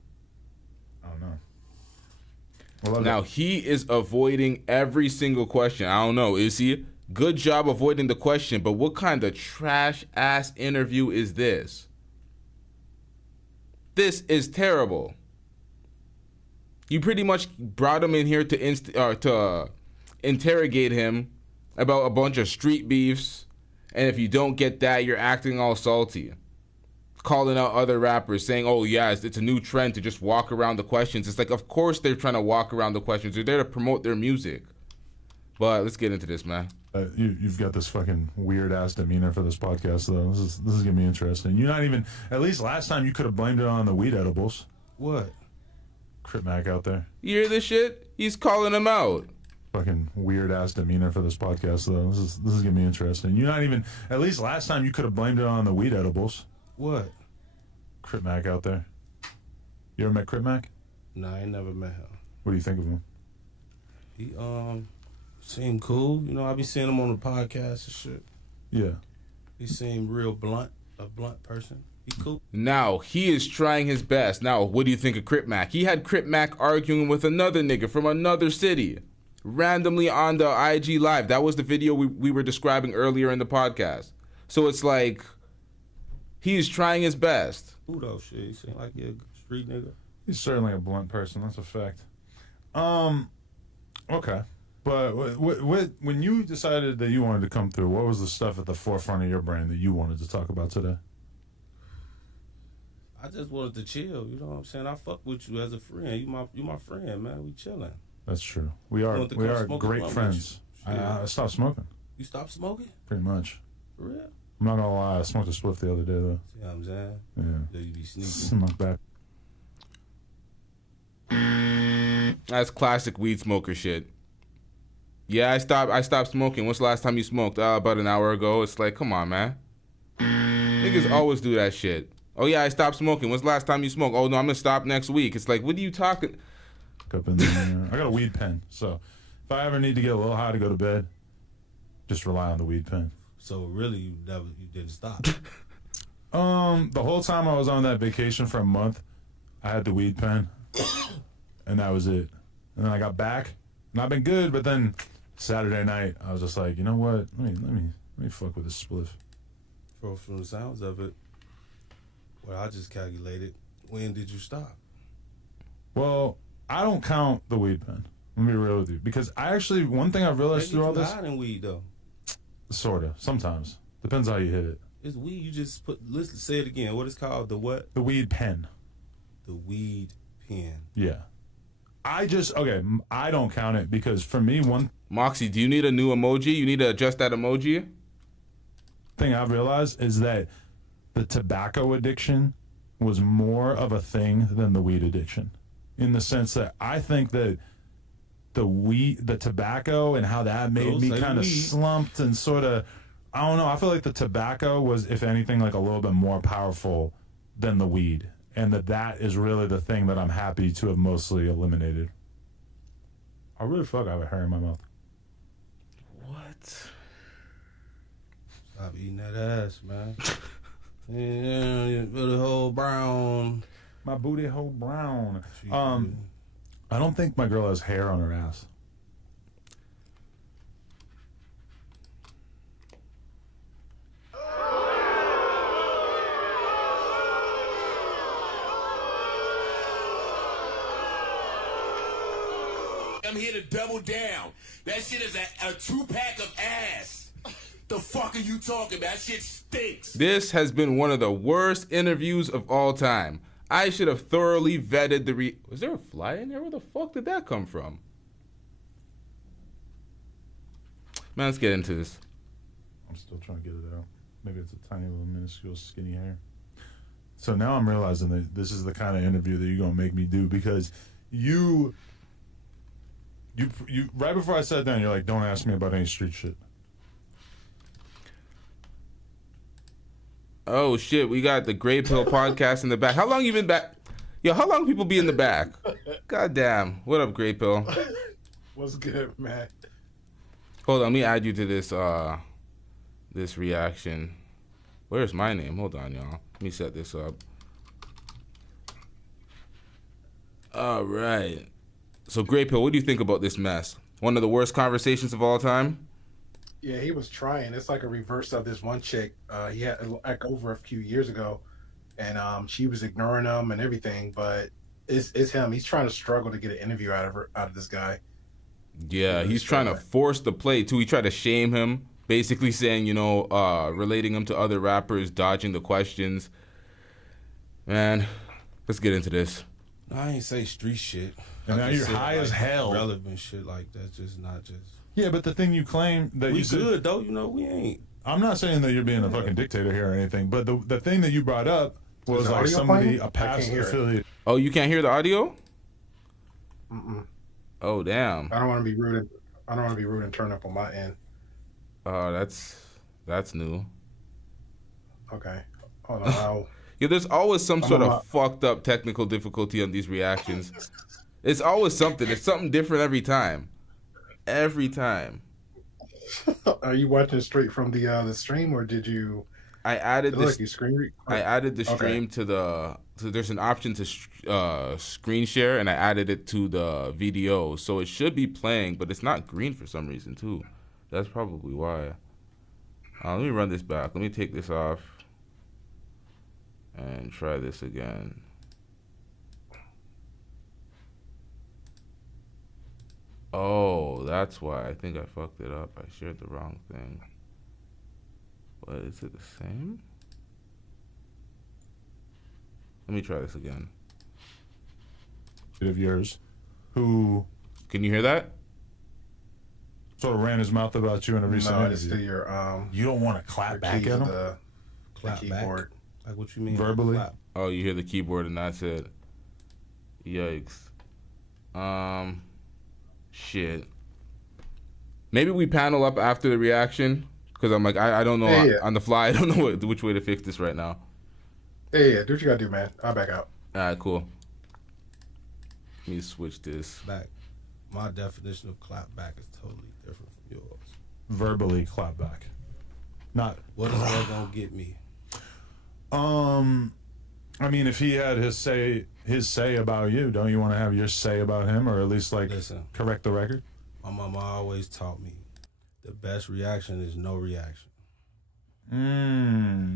I don't know. Well, now, he is avoiding every single question. I don't know. Is he? Good job avoiding the question, but what kind of trash-ass interview is this? This is terrible. You pretty much brought him in here to interrogate him about a bunch of street beefs, and if you don't get that, you're acting all salty. Calling out other rappers, saying, oh, yeah, it's a new trend to just walk around the questions. It's like, of course they're trying to walk around the questions. They're there to promote their music. But let's get into this, man. You've got this fucking weird ass demeanor for this podcast, though. This is gonna be interesting. You're not even. At least last time you could have blamed it on the weed edibles. What? Crip Mac out there. You hear this shit? He's calling him out. Fucking weird ass demeanor for this podcast, though. This is gonna be interesting. You're not even. At least last time you could have blamed it on the weed edibles. What? Crip Mac out there. You ever met Crip Mac? No, I ain't never met him. What do you think of him? He seemed cool. You know, I be seeing him on the podcast and shit. Yeah. He seemed real blunt, a blunt person. He cool. Now, he is trying his best. Now, what do you think of Crip Mac? He had Crip Mac arguing with another nigga from another city, randomly on the IG Live. That was the video we were describing earlier in the podcast. So it's like, he's trying his best. Who though, shit? He seemed like a street nigga. He's certainly a blunt person. That's a fact. Okay. But when you decided that you wanted to come through, what was the stuff at the forefront of your brain that you wanted to talk about today? I just wanted to chill. You know what I'm saying? I fuck with you as a friend. You my friend, man. We chilling. That's true. We are great friends. I stopped smoking. You stopped smoking? Pretty much. For real? I'm not gonna lie. I smoked a spliff the other day though. See what I'm saying? Yeah. You be sneaky. Smoke back. That's classic weed smoker shit. Yeah, I stopped smoking. When's the last time you smoked? About an hour ago. It's like, come on, man. Niggas always do that shit. Oh yeah, I stopped smoking. When's the last time you smoked? Oh no, I'm gonna stop next week. It's like, what are you talking? Up in there. I got a weed pen, so if I ever need to get a little high to go to bed, just rely on the weed pen. So really, you didn't stop. The whole time I was on that vacation for a month, I had the weed pen, and that was it. And then I got back, and I've been good. But then Saturday night, I was just like, you know what? Let me fuck with this spliff. From the sounds of it, well, I just calculated. When did you stop? Well, I don't count the weed pen. Let me be real with you, because one thing I realized through all this. Higher than weed though. Sorta. Sometimes depends how you hit it. It's weed. You just listen. Say it again. What is called the what? The weed pen. The weed pen. Yeah. I don't count it because for me, Moxie, do you need a new emoji? You need to adjust that emoji. Thing I've realized is that the tobacco addiction was more of a thing than the weed addiction, in the sense that I think that the tobacco and how that made me kind of slumped and sort of, I don't know. I feel like the tobacco was, if anything, like a little bit more powerful than the weed. And that is really the thing that I'm happy to have mostly eliminated. I really I have a hair in my mouth. What? Stop eating that ass, man. Yeah, your booty hole brown. My booty hole brown. I don't think my girl has hair on her ass. I'm here to double down. That shit is a 2-pack of ass. The fuck are you talking about? That shit stinks. This has been one of the worst interviews of all time. I should have thoroughly vetted the Was there a fly in there? Where the fuck did that come from? Man, let's get into this. I'm still trying to get it out. Maybe it's a tiny little minuscule skinny hair. So now I'm realizing that this is the kind of interview that you're going to make me do, because you right before I sat down, you're like, don't ask me about any street shit. Oh shit, we got the Gray Pill podcast in the back. How long you been back? Yo, how long people be in the back? God damn. What up, Gray Pill? What's good, man? Hold on, let me add you to this reaction. Where's my name? Hold on, y'all. Let me set this up. All right. So, Gray Pill, what do you think about this mess? One of the worst conversations of all time? Yeah, he was trying. It's like a reverse of this one chick he had like over a few years ago, and she was ignoring him and everything. But it's him. He's trying to struggle to get an interview out of this guy. Yeah, he's trying to force the play too. He tried to shame him, basically saying, relating him to other rappers, dodging the questions. Man, let's get into this. I ain't say street shit. And now you're high as hell. Relevant shit like that's just not just. Yeah, but the thing you claim that we good though, we ain't. I'm not saying that you're being a fucking dictator here or anything, but the thing that you brought up was like somebody, a past affiliate. Oh, you can't hear the audio? Mm-mm. Oh, damn. I don't want to be rude. I don't want to be rude and turn up on my end. Oh, that's new. Okay. Hold on. Yeah, there's always some sort of fucked up technical difficulty on these reactions. It's always something. It's something different every time. Every time. Are you watching straight from the stream, or did you? I added this. I added the stream to the. So there's an option to screen share, and I added it to the VDO, so it should be playing, but it's not green for some reason too. That's probably why. Let me run this back. Let me take this off and try this again. Oh, that's why. I think I fucked it up. I shared the wrong thing. But is it the same? Let me try this again. Of yours, who... Can you hear that? Sort of ran his mouth about you in a recent interview. It's to your, you don't want to clap back at him? The Clap keyboard. back? Like what you mean? Verbally? Clap. Oh, you hear the keyboard and that's it. Yikes. Shit. Maybe we panel up after the reaction, because I'm like, I don't know on the fly. I don't know which way to fix this right now. Yeah, do what you gotta do, man. I'll back out. All right, cool. Let me switch this. Back. My definition of clap back is totally different from yours. Verbally clap back. Not... What is that gonna get me? I mean, if he had his say about you, don't you want to have your say about him, or at least like correct the record? My mama always taught me the best reaction is no reaction.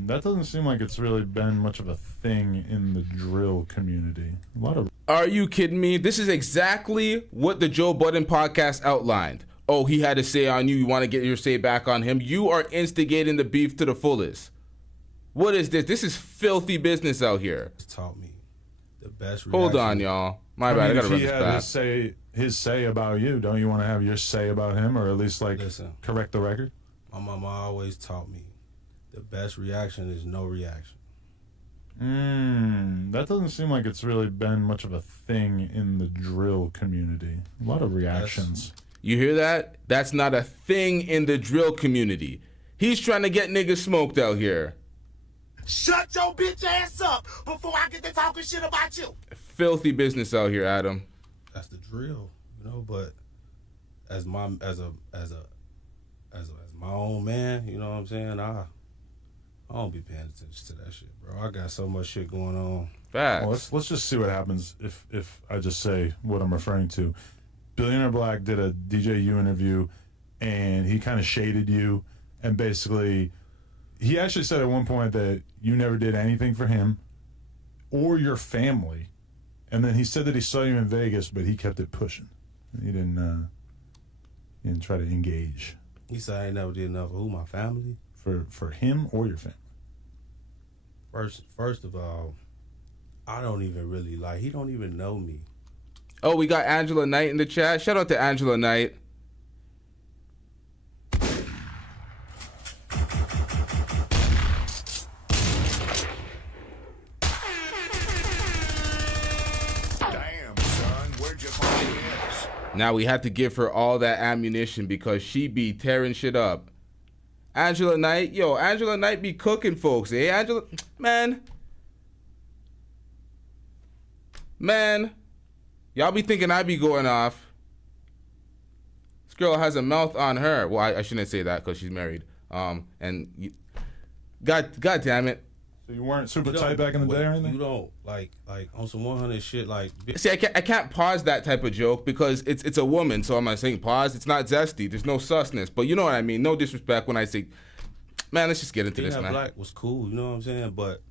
That doesn't seem like it's really been much of a thing in the drill community. A lot of... Are you kidding me? This is exactly what the Joe Budden podcast outlined. Oh, he had a say on you. You want to get your say back on him. You are instigating the beef to the fullest. What is this? This is filthy business out here. It's taught me the best reaction. Hold on, y'all. My bad. I gotta run this back. If he had his say about you, don't you want to have your say about him, or at least like correct the record? My mama always taught me the best reaction is no reaction. That doesn't seem like it's really been much of a thing in the drill community. A lot of reactions. You hear that? That's not a thing in the drill community. He's trying to get niggas smoked out here. Shut your bitch ass up before I get to talking shit about you. Filthy business out here, Adam. That's the drill, you know. But as my own man, you know what I'm saying? I don't be paying attention to that shit, bro. I got so much shit going on. Facts. Well, let's just see what happens if I just say what I'm referring to. Billionaire Black did a DJU interview, and he kind of shaded you, and basically, he actually said at one point that you never did anything for him or your family, and then he said that he saw you in Vegas, but he kept it pushing. He didn't try to engage. He said I ain't never did enough for who, my family? For him or your family? First of all, I don't even really he don't even know me. Oh, we got Angela Knight in the chat. Shout out to Angela Knight. Damn, son, where'd you find this? Now we had to give her all that ammunition because she be tearing shit up. Angela Knight, yo, Angela Knight be cooking folks, eh? Angela, man, y'all be thinking I be going off. This girl has a mouth on her. Well, I shouldn't say that because she's married. God damn it. So you weren't super tight back in the day or anything? You don't like on some 100 shit See, I can't pause that type of joke because it's a woman, so I'm not saying pause. It's not zesty. There's no susness, but you know what I mean. No disrespect when I say, man, let's just get into this, man. Black was cool, you know what I'm saying? But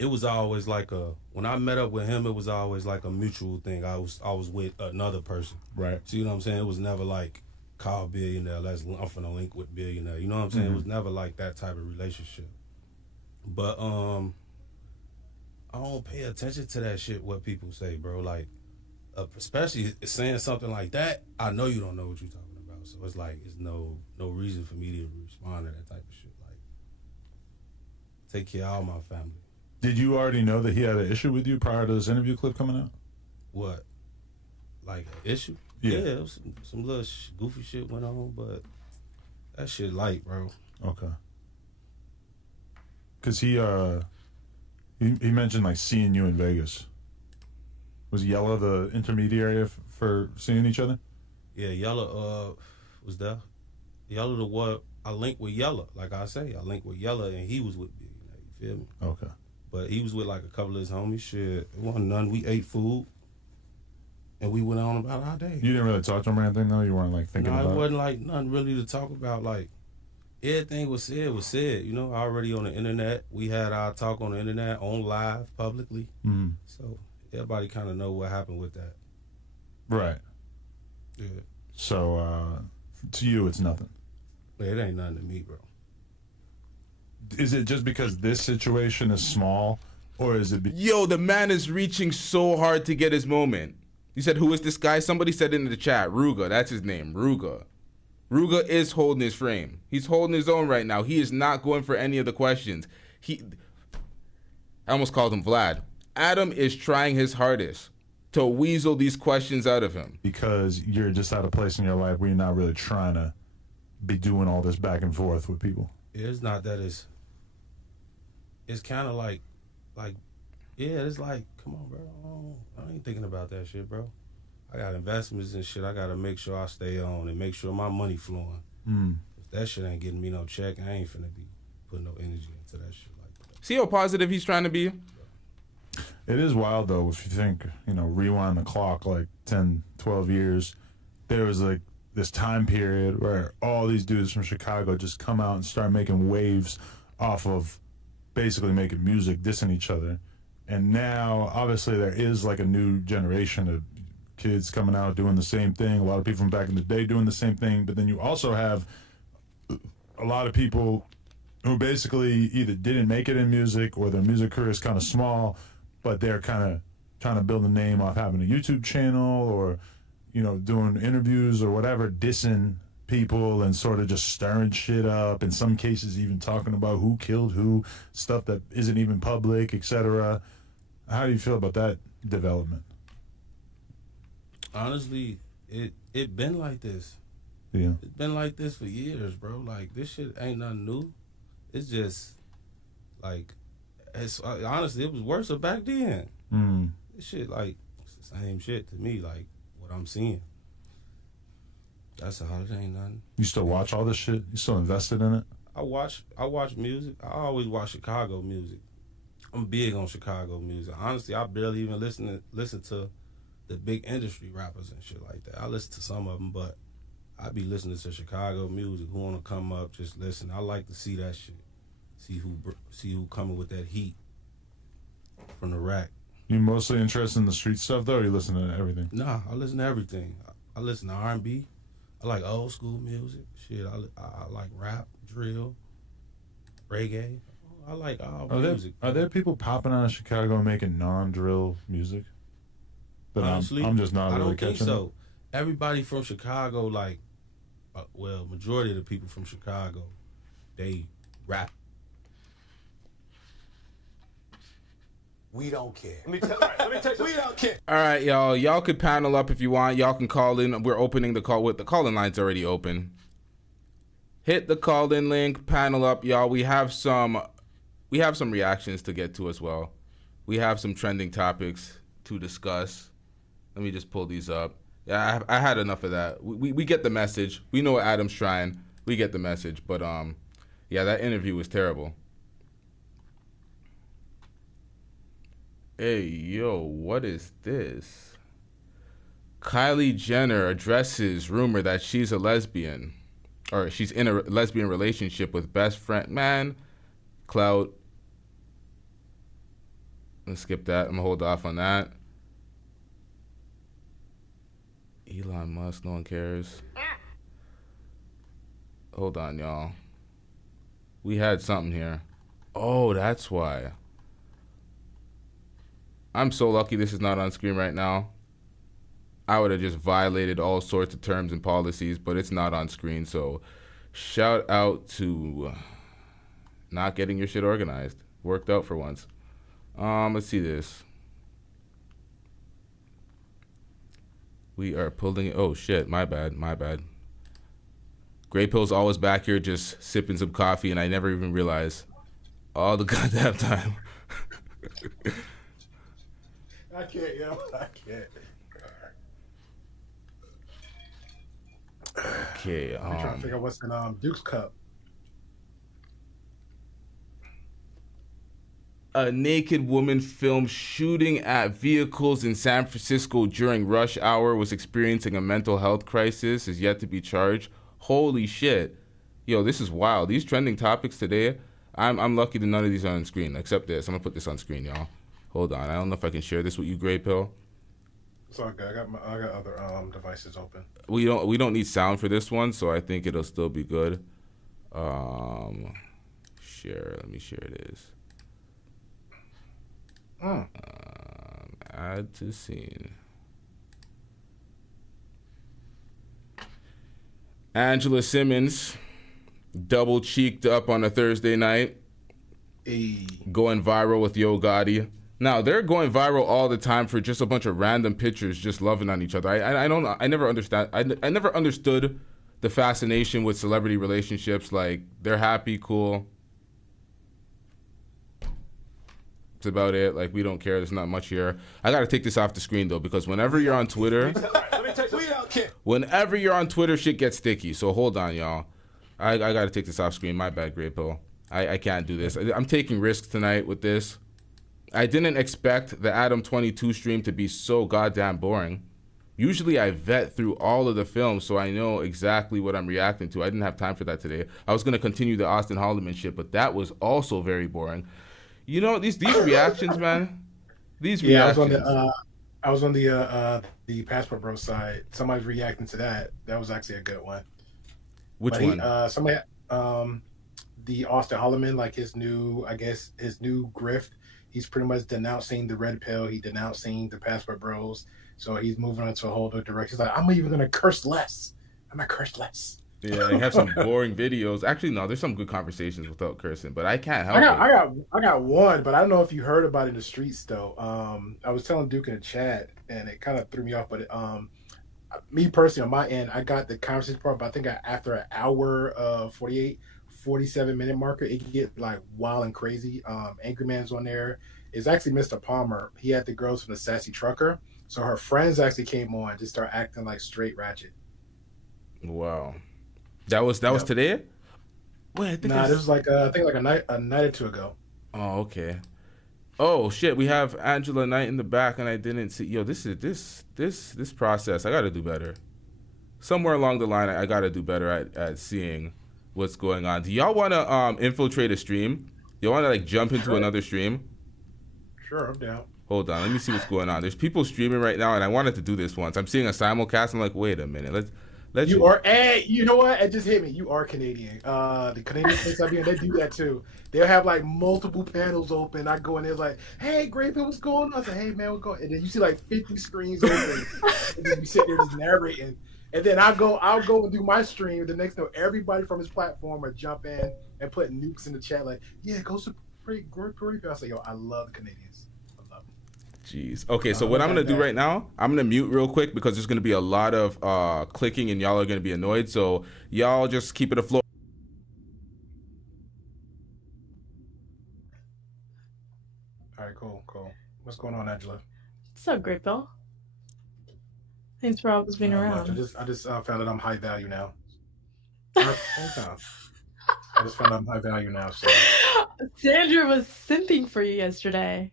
it was always when I met up with him, it was always like a mutual thing. I was with another person, right? So you know what I'm saying? It was never like call billionaire. I'm finna link with billionaire. You know what I'm saying? It was never like that type of relationship. But I don't pay attention to that shit. What people say, bro. Especially saying something like that. I know you don't know what you're talking about. So it's it's no reason for me to respond to that type of shit. Take care of all my family. Did you already know that he had an issue with you prior to this interview clip coming out? What? An issue? Yeah, it was some little goofy shit went on, but that shit light, bro. Okay. Cause he mentioned seeing you in Vegas. Was Yella the intermediary for seeing each other? Yeah, Yella was there. Yella the what? I linked with Yella, like I say. I linked with Yella, and he was with me. You feel me? Okay. But he was with a couple of his homies. Shit, it wasn't none. We ate food, and we went on about our day. You didn't really talk to him or anything, though? You weren't thinking about it? No, it wasn't nothing really to talk about. Everything was said. You know, already on the internet. We had our talk on the internet, on live, publicly. Mm-hmm. So everybody kind of know what happened with that. Right. Yeah. So to you, it's nothing. It ain't nothing to me, bro. Is it just because this situation is small, or is it? Yo, the man is reaching so hard to get his moment. You said, who is this guy? Somebody said in the chat, Ruga. That's his name, Ruga. Ruga is holding his frame. He's holding his own right now. He is not going for any of the questions. I almost called him Vlad. Adam is trying his hardest to weasel these questions out of him. Because you're just at a place in your life where you're not really trying to be doing all this back and forth with people. It's not that it's kind of like, yeah, it's like, come on, bro. I ain't thinking about that shit, bro. I got investments and shit. I got to make sure I stay on and make sure my money flowing. If that shit ain't getting me no check, I ain't finna be putting no energy into that shit like that. See how positive he's trying to be? It is wild, though, if you think, rewind the clock like 10, 12 years. There was like this time period where all these dudes from Chicago just come out and start making waves off of basically making music, dissing each other. And now, obviously, there is like a new generation of kids coming out doing the same thing. A lot of people from back in the day doing the same thing. But then you also have a lot of people who basically either didn't make it in music or their music career is kind of small, but they're kind of trying to build a name off having a YouTube channel or, doing interviews or whatever, dissing people and sort of just stirring shit up. In some cases, even talking about who killed who, stuff that isn't even public, etc. How do you feel about that development? Honestly, it been like this. Yeah. It's been like this for years, bro. Like, this shit ain't nothing new. It's just, like, honestly, it was worse back then. This shit, like, it's the same shit to me, like, what I'm seeing. That's how it ain't nothing. You still watch all this shit? You still invested in it? I watch music. I always watch Chicago music. I'm big on Chicago music. Honestly, I barely even listen to the big industry rappers and shit like that. I listen to some of them, but I be listening to Chicago music. Who wanna come up, just listen. I like to see that shit. See who coming with that heat from the rack. You mostly interested in the street stuff though, or you listen to everything? Nah, I listen to everything. I listen to R&B. I like old school music. Shit, I like rap, drill, reggae. I like all music. Are there people popping out of Chicago making non-drill music? But honestly, I'm just not I really don't think catching so. Everybody from Chicago, like, majority of the people from Chicago, they rap. We don't care. Let me tell you, we don't care. All right, y'all. Y'all could panel up if you want. Y'all can call in. We're opening the call. The call-in line's already open. Hit the call-in link. Panel up, y'all. We have some reactions to get to as well. We have some trending topics to discuss. Let me just pull these up. Yeah, I had enough of that. We get the message. We know what Adam's trying. We get the message. But yeah, that interview was terrible. Hey, yo, what is this? Kylie Jenner addresses rumor that she's a lesbian, or she's in a lesbian relationship with best friend. Man, clout. Let's skip that. I'm gonna hold off on that. Elon Musk, no one cares. Hold on, y'all. We had something here. Oh, that's why. I'm so lucky this is not on screen right now. I would have just violated all sorts of terms and policies, but it's not on screen, so shout out to not getting your shit organized. Worked out for once. Let's see this. We are pulling it. Oh shit, my bad. Grey Pill's always back here just sipping some coffee, and I never even realized all the goddamn time. I can't, yo. I can't. Okay. I'm trying to figure out what's in Duke's cup. A naked woman filmed shooting at vehicles in San Francisco during rush hour was experiencing a mental health crisis, is yet to be charged. Holy shit. Yo, this is wild. These trending topics today, I'm lucky that none of these are on screen, except this. I'm going to put this on screen, y'all. Hold on. I don't know if I can share this with you, Grey Pill. It's all good. I got other devices open. We don't need sound for this one, so I think it'll still be good. Share. Let me share this. Add to scene. Angela Simmons double cheeked up on a Thursday night, going viral with Yo Gotti. Now they're going viral all the time for just a bunch of random pictures, just loving on each other. I never understood the fascination with celebrity relationships. Like, they're happy, cool. That's about it. Like, we don't care. There's not much here. I got to take this off the screen, though, because whenever you're on Twitter, shit gets sticky. So hold on, y'all. I got to take this off screen. My bad, Great Pill. I can't do this. I'm taking risks tonight with this. I didn't expect the Adam22 stream to be so goddamn boring. Usually I vet through all of the films so I know exactly what I'm reacting to. I didn't have time for that today. I was going to continue the Austin Holloman shit, but that was also very boring. You know, these reactions, man. These reactions. I was on the Passport Bro side. Somebody's reacting to that. That was actually a good one. Which one? The Austin Holloman, like his new grift. He's pretty much denouncing the red pill. He denouncing the Passport Bros. So he's moving on to a whole new direction. He's like, I'm even gonna curse less. I'm gonna curse less. Yeah, they have some boring videos. Actually, no, there's some good conversations without cursing, but I can't help it. I got one, but I don't know if you heard about it in the streets though. I was telling Duke in the chat, and it kind of threw me off. But me personally, on my end, I got the conversation part, but I think after an hour of 47-minute marker, it can get like wild and crazy. Angry Man's on there. It's actually Mr. Palmer. He had the girls from the Sassy Trucker. So her friends actually came on and just start acting like straight ratchet. Wow. That was today? Wait, I think this was like I think like a night or two ago. Oh, okay. Oh shit, we have Angela Knight in the back and I didn't see. Yo, this process, I gotta do better. Somewhere along the line I gotta do better at seeing what's going on. Do y'all wanna infiltrate a stream? Y'all wanna like jump into another stream? Sure, I'm down. Hold on, let me see what's going on. There's people streaming right now and I wanted to do this once. I'm seeing a simulcast, I'm like, wait a minute, let's you know what? It just hit me. You are Canadian. The Canadian place I be in, they do that too. They'll have like multiple panels open. I go in there like, hey, Great Pill, what's going on? I say, hey man, what's going on? And then you see like 50 screens open. And then you sit there just narrating. And then I'll go and do my stream. The next thing, everybody from his platform will jump in and put nukes in the chat like, yeah, go support Great Pill. I say, yo, I love the Canadians. Jeez. Okay, so what I'm going to do right now, I'm going to mute real quick because there's going to be a lot of clicking and y'all are going to be annoyed. So y'all just keep it afloat. All right, cool. What's going on, Angela? What's up, Great Bill? Thanks for always being around. I just found that I'm high value now. I just found out I'm high value now. So. Sandra was simping for you yesterday.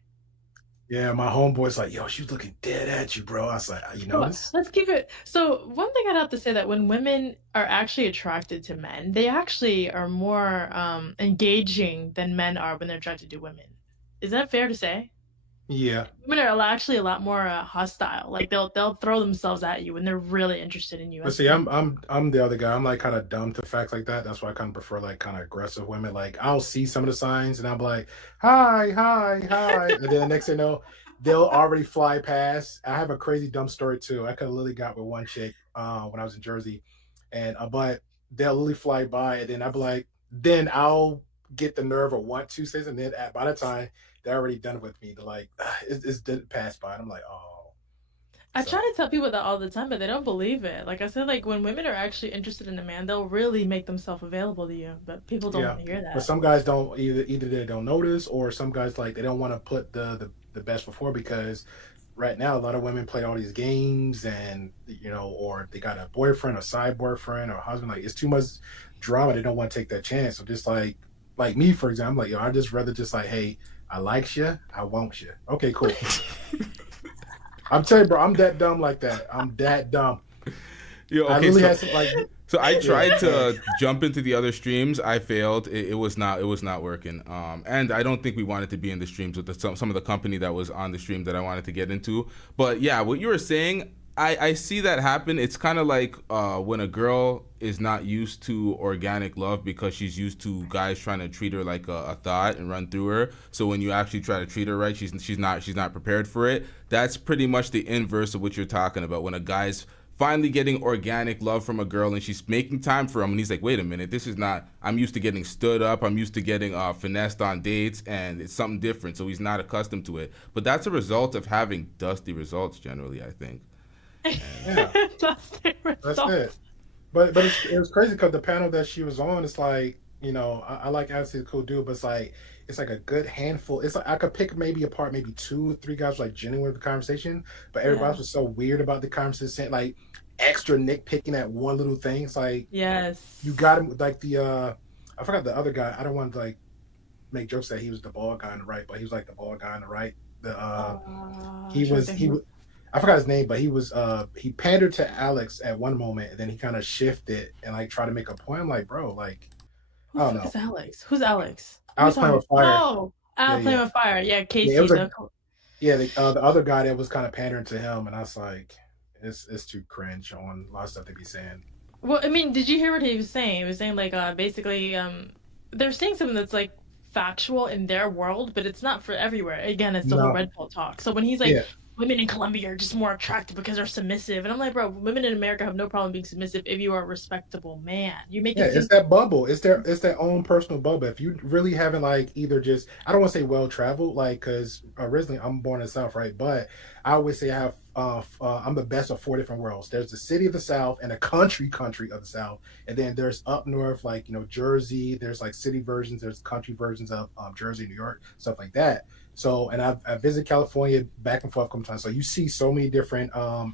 Yeah, my homeboy's like, yo, she's looking dead at you, bro. I was like, you know this? Let's keep it. So one thing I'd have to say that when women are actually attracted to men, they actually are more engaging than men are when they're attracted to women. Is that fair to say? Yeah. Women are actually a lot more hostile. Like they'll throw themselves at you when they're really interested in you. But see, I'm the other guy. I'm like kind of dumb to facts like that. That's why I kind of prefer like kind of aggressive women. Like I'll see some of the signs and I'm like, hi, and then the next thing you know, they'll already fly past. I have a crazy dumb story too. I could have literally got with one chick when I was in Jersey, and but they'll literally fly by, and then I'll be like, then I'll get the nerve or want to say something. And by the time they're already done with me, they're like, it's passed by, and I'm like, oh. I try to tell people that all the time, but they don't believe it. Like I said, like when women are actually interested in a man, they'll really make themselves available to you. But people don't want to hear that. But some guys don't either they don't notice, or some guys like they don't want to put the best before, because right now a lot of women play all these games, and or they got a boyfriend, a side boyfriend, or a husband. Like it's too much drama. They don't want to take that chance. So just like me, for example, I'm like, yo, I just rather just like, hey, I likes you, I want you. Okay, cool. I'm telling you, bro, I'm that dumb like that. I'm that dumb. Yo, okay, I literally had some, like So I tried to jump into the other streams. I failed. It was not working. And I don't think we wanted to be in the streams with some of the company that was on the stream that I wanted to get into. But yeah, what you were saying, I see that happen. It's kind of like when a girl is not used to organic love because she's used to guys trying to treat her like a thought and run through her. So when you actually try to treat her right, she's not prepared for it. That's pretty much the inverse of what you're talking about. When a guy's finally getting organic love from a girl and she's making time for him and he's like, wait a minute, this is not, I'm used to getting stood up, I'm used to getting finessed on dates, and it's something different, so he's not accustomed to it. But that's a result of having dusty results generally, I think. Yeah. That's it. But it was crazy because the panel that she was on, it's like, you know, I like Ashley, a cool dude, but it's like a good handful. It's like I could pick maybe apart maybe 2 or 3 guys like genuine with the conversation, but everybody else was so weird about the conversation, like extra nitpicking at one little thing. It's like, yes, you got him like the I forgot the other guy. I don't want to like make jokes that he was the bald guy on the right, but he was like the bald guy on the right. I forgot his name, but he pandered to Alex at one moment, and then he kind of shifted and like tried to make a point. I'm like, bro, like, I don't know. Who's Alex? Who's Alex? I was playing with fire. Oh, playing with fire. Yeah, Casey. The other guy that was kind of pandering to him, and I was like, it's too cringe on a lot of stuff they be saying. Well, I mean, did you hear what he was saying? He was saying like basically they're saying something that's like factual in their world, but it's not for everywhere. Again, it's the whole red pill talk. So when he's like, women in Colombia are just more attractive because they're submissive, and I'm like, bro, women in America have no problem being submissive if you are a respectable man. You make it's that bubble. It's their own personal bubble. If you really haven't like either just, I don't want to say well traveled, like, because originally I'm born in the South, right? But I always say I have I'm the best of 4 different worlds. There's the city of the South and a country of the South, and then there's up north, like, you know, Jersey. There's like city versions. There's country versions of Jersey, New York, stuff like that. So, and I visit California back and forth a couple times. So you see so many different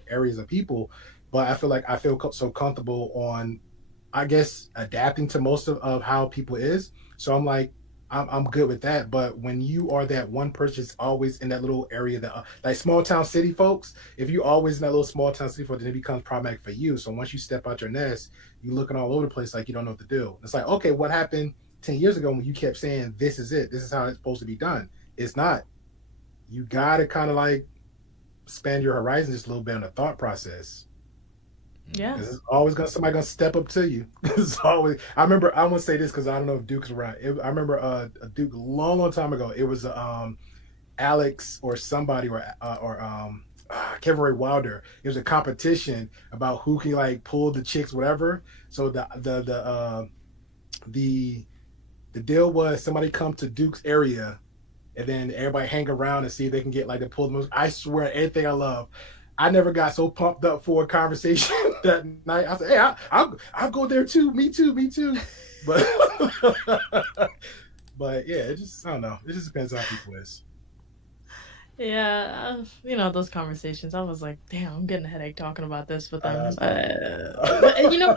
areas of people, but I feel like I feel so comfortable on, I guess, adapting to most of how people is. So I'm like, I'm good with that. But when you are that one person that's always in that little area, that like small town city folks, if you always in that little small town city folk, then it becomes problematic for you. So once you step out your nest, you're looking all over the place like you don't know what to do. It's like, okay, what happened 10 years ago when you kept saying this is it, this is how it's supposed to be done? It's not. You gotta kind of like expand your horizon just a little bit on the thought process. Yeah, it's always somebody gonna step up to you. It's always. I remember. I want to say this because I don't know if Duke's around. I remember a Duke long time ago. It was Alex or somebody or Kevin Ray Wilder. It was a competition about who can like pull the chicks, whatever. So the deal was somebody come to Duke's area, and then everybody hang around and see if they can get like the pull the most. I swear, anything I love. I never got so pumped up for a conversation that night. I said, "Hey, I'll go there too. Me too. But but yeah, it just, I don't know. It just depends on how people is. Yeah, you know, those conversations. I was like, damn, I'm getting a headache talking about this with them. But you know,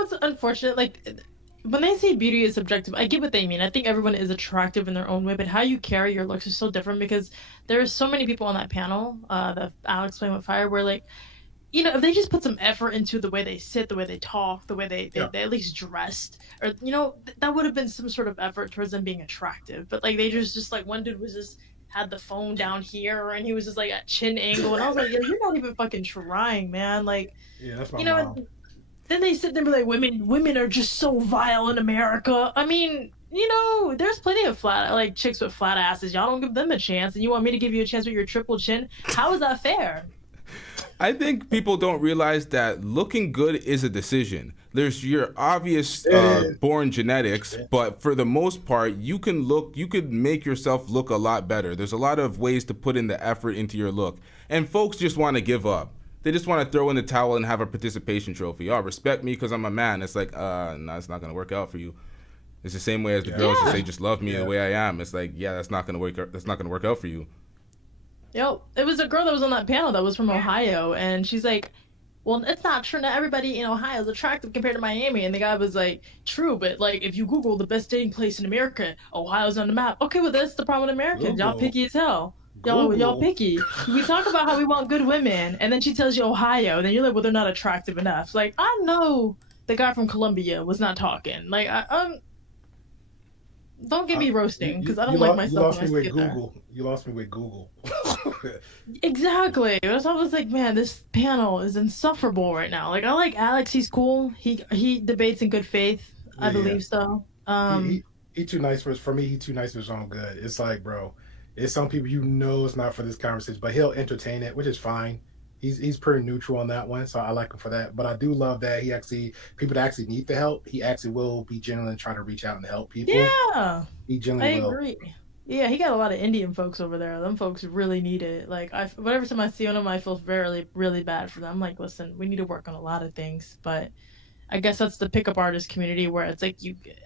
it's unfortunate. Like, when they say beauty is subjective, I get what they mean. I think everyone is attractive in their own way, but how you carry your looks is so different because there are so many people on that panel, that Alex playing with fire, where like, you know, if they just put some effort into the way they sit, the way they talk, the way they at least dressed, or, you know, that would have been some sort of effort towards them being attractive. But like, they just like, one dude was just had the phone down here and he was just like at chin angle, and I was like, yo, you're not even fucking trying, man. Like, yeah, that's my you know. mom. Then they sit there and be like, women are just so vile in America. I mean, you know, there's plenty of chicks with flat asses. Y'all don't give them a chance, and you want me to give you a chance with your triple chin? How is that fair? I think people don't realize that looking good is a decision. There's your obvious born genetics, but for the most part, you could make yourself look a lot better. There's a lot of ways to put in the effort into your look, and folks just want to give up. They just want to throw in the towel and have a participation trophy. Oh, respect me because I'm a man. It's like, no, it's not going to work out for you. It's the same way as the girls just say, just love me the way I am. It's like, yeah, that's not going to work. That's not going to work out for you. Yo, it was a girl that was on that panel that was from Ohio, and she's like, well, it's not true. Not everybody in Ohio is attractive compared to Miami. And the guy was like, true, but like, if you Google the best dating place in America, Ohio's on the map. Okay, well, that's the problem with Americans. Y'all picky as hell. Y'all picky. We talk about how we want good women, and then she tells you Ohio, and then you're like, well, they're not attractive enough. Like, I know the guy from Colombia was not talking. Like, don't get me roasting because I don't like myself. You lost me with Google. You lost me with Google. Exactly. So I was like, man, this panel is insufferable right now. Like, I like Alex. He's cool. He debates in good faith. I believe so. He too nice for me. He too nice for his own good. It's like, bro, it's some people it's not for this conversation, but he'll entertain it, which is fine. He's pretty neutral on that one, so I like him for that. But I do love that people that actually need the help, he actually will be genuine and try to reach out and help people. Yeah, he genuinely will. I agree. Yeah, he got a lot of Indian folks over there. Them folks really need it. Like, whatever time I see one of them, I feel really, really bad for them. I'm like, listen, we need to work on a lot of things, but I guess that's the pickup artist community where it's like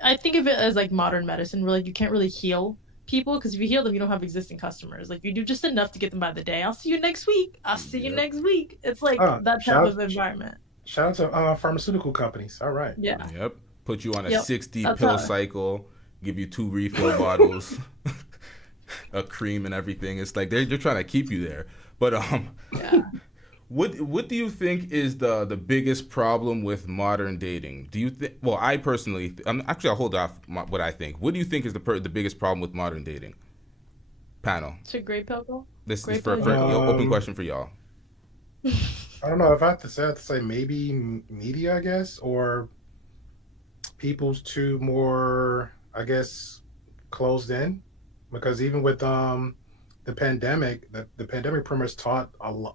I think of it as like modern medicine, where like you can't really heal people because if you heal them, you don't have existing customers. Like you do just enough to get them by the day. I'll see you next week. It's like that type of environment. Shout out to pharmaceutical companies. All right. Yeah. Yep. Put you on a 60 pill how. cycle. Give you 2 refill bottles, a cream and everything. It's like they're trying to keep you there. But yeah. What do you think is the biggest problem with modern dating? Do you think? Well, I personally, I'll hold off what I think. What do you think is the biggest problem with modern dating? Panel. It's a great pillow. This is for open question for y'all. I don't know if I have to say maybe media, I guess, or people's too more, I guess, closed in, because even with the pandemic, the pandemic pretty much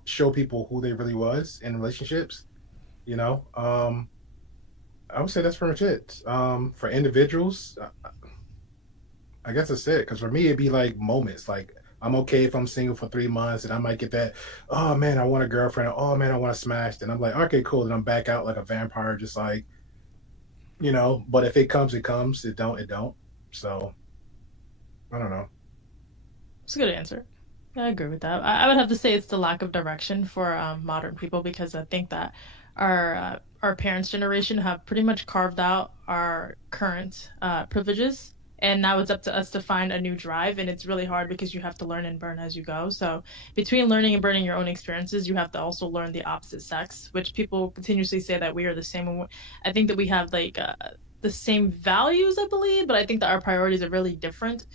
show people who they really was in relationships. You know, I would say that's pretty much it. For individuals, I guess that's it. Because for me, it'd be like moments. Like I'm okay if I'm single for 3 months, and I might get that. Oh man, I want a girlfriend. Oh man, I want to smash. And I'm like, okay, cool. Then I'm back out like a vampire, just like, you know. But if it comes, it comes. It don't. So I don't know. It's a good answer. I agree with that. I would have to say it's the lack of direction for modern people, because I think that our parents' generation have pretty much carved out our current privileges, and now it's up to us to find a new drive, and it's really hard because you have to learn and burn as you go. So between learning and burning your own experiences, you have to also learn the opposite sex, which people continuously say that we are the same. I think that we have like the same values, I believe, but I think that our priorities are really different.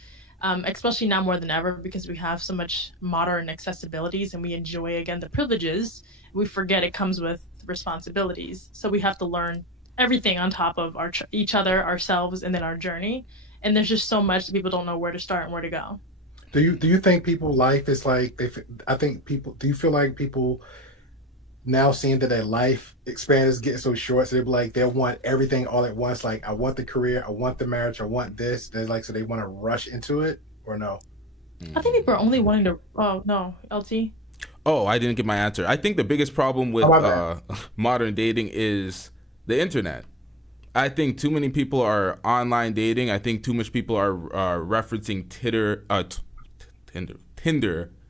Especially now more than ever, because we have so much modern accessibilities and we enjoy, again, the privileges. We forget it comes with responsibilities. So we have to learn everything on top of each other, ourselves, and then our journey. And there's just so much that people don't know where to start and where to go. Do you think people's life is like, do you feel like people now seeing that their life span is getting so short, so they want everything all at once? Like, I want the career, I want the marriage, I want this. They're like, so they want to rush into it, or no? I think people are only wanting to. Oh no, LT. Oh, I didn't get my answer. I think the biggest problem with modern dating is the internet. I think too many people are online dating. I think too much people are referencing Tinder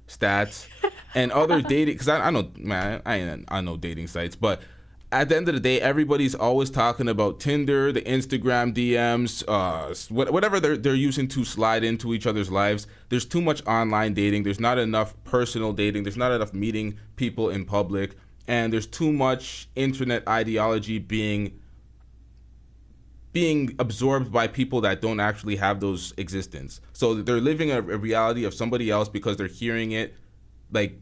stats and other dating, because I know, man, I know dating sites, but at the end of the day, everybody's always talking about Tinder, the Instagram DMs, whatever they're using to slide into each other's lives. There's too much online dating. There's not enough personal dating. There's not enough meeting people in public, and there's too much internet ideology being absorbed by people that don't actually have those existence. So they're living a reality of somebody else because they're hearing it like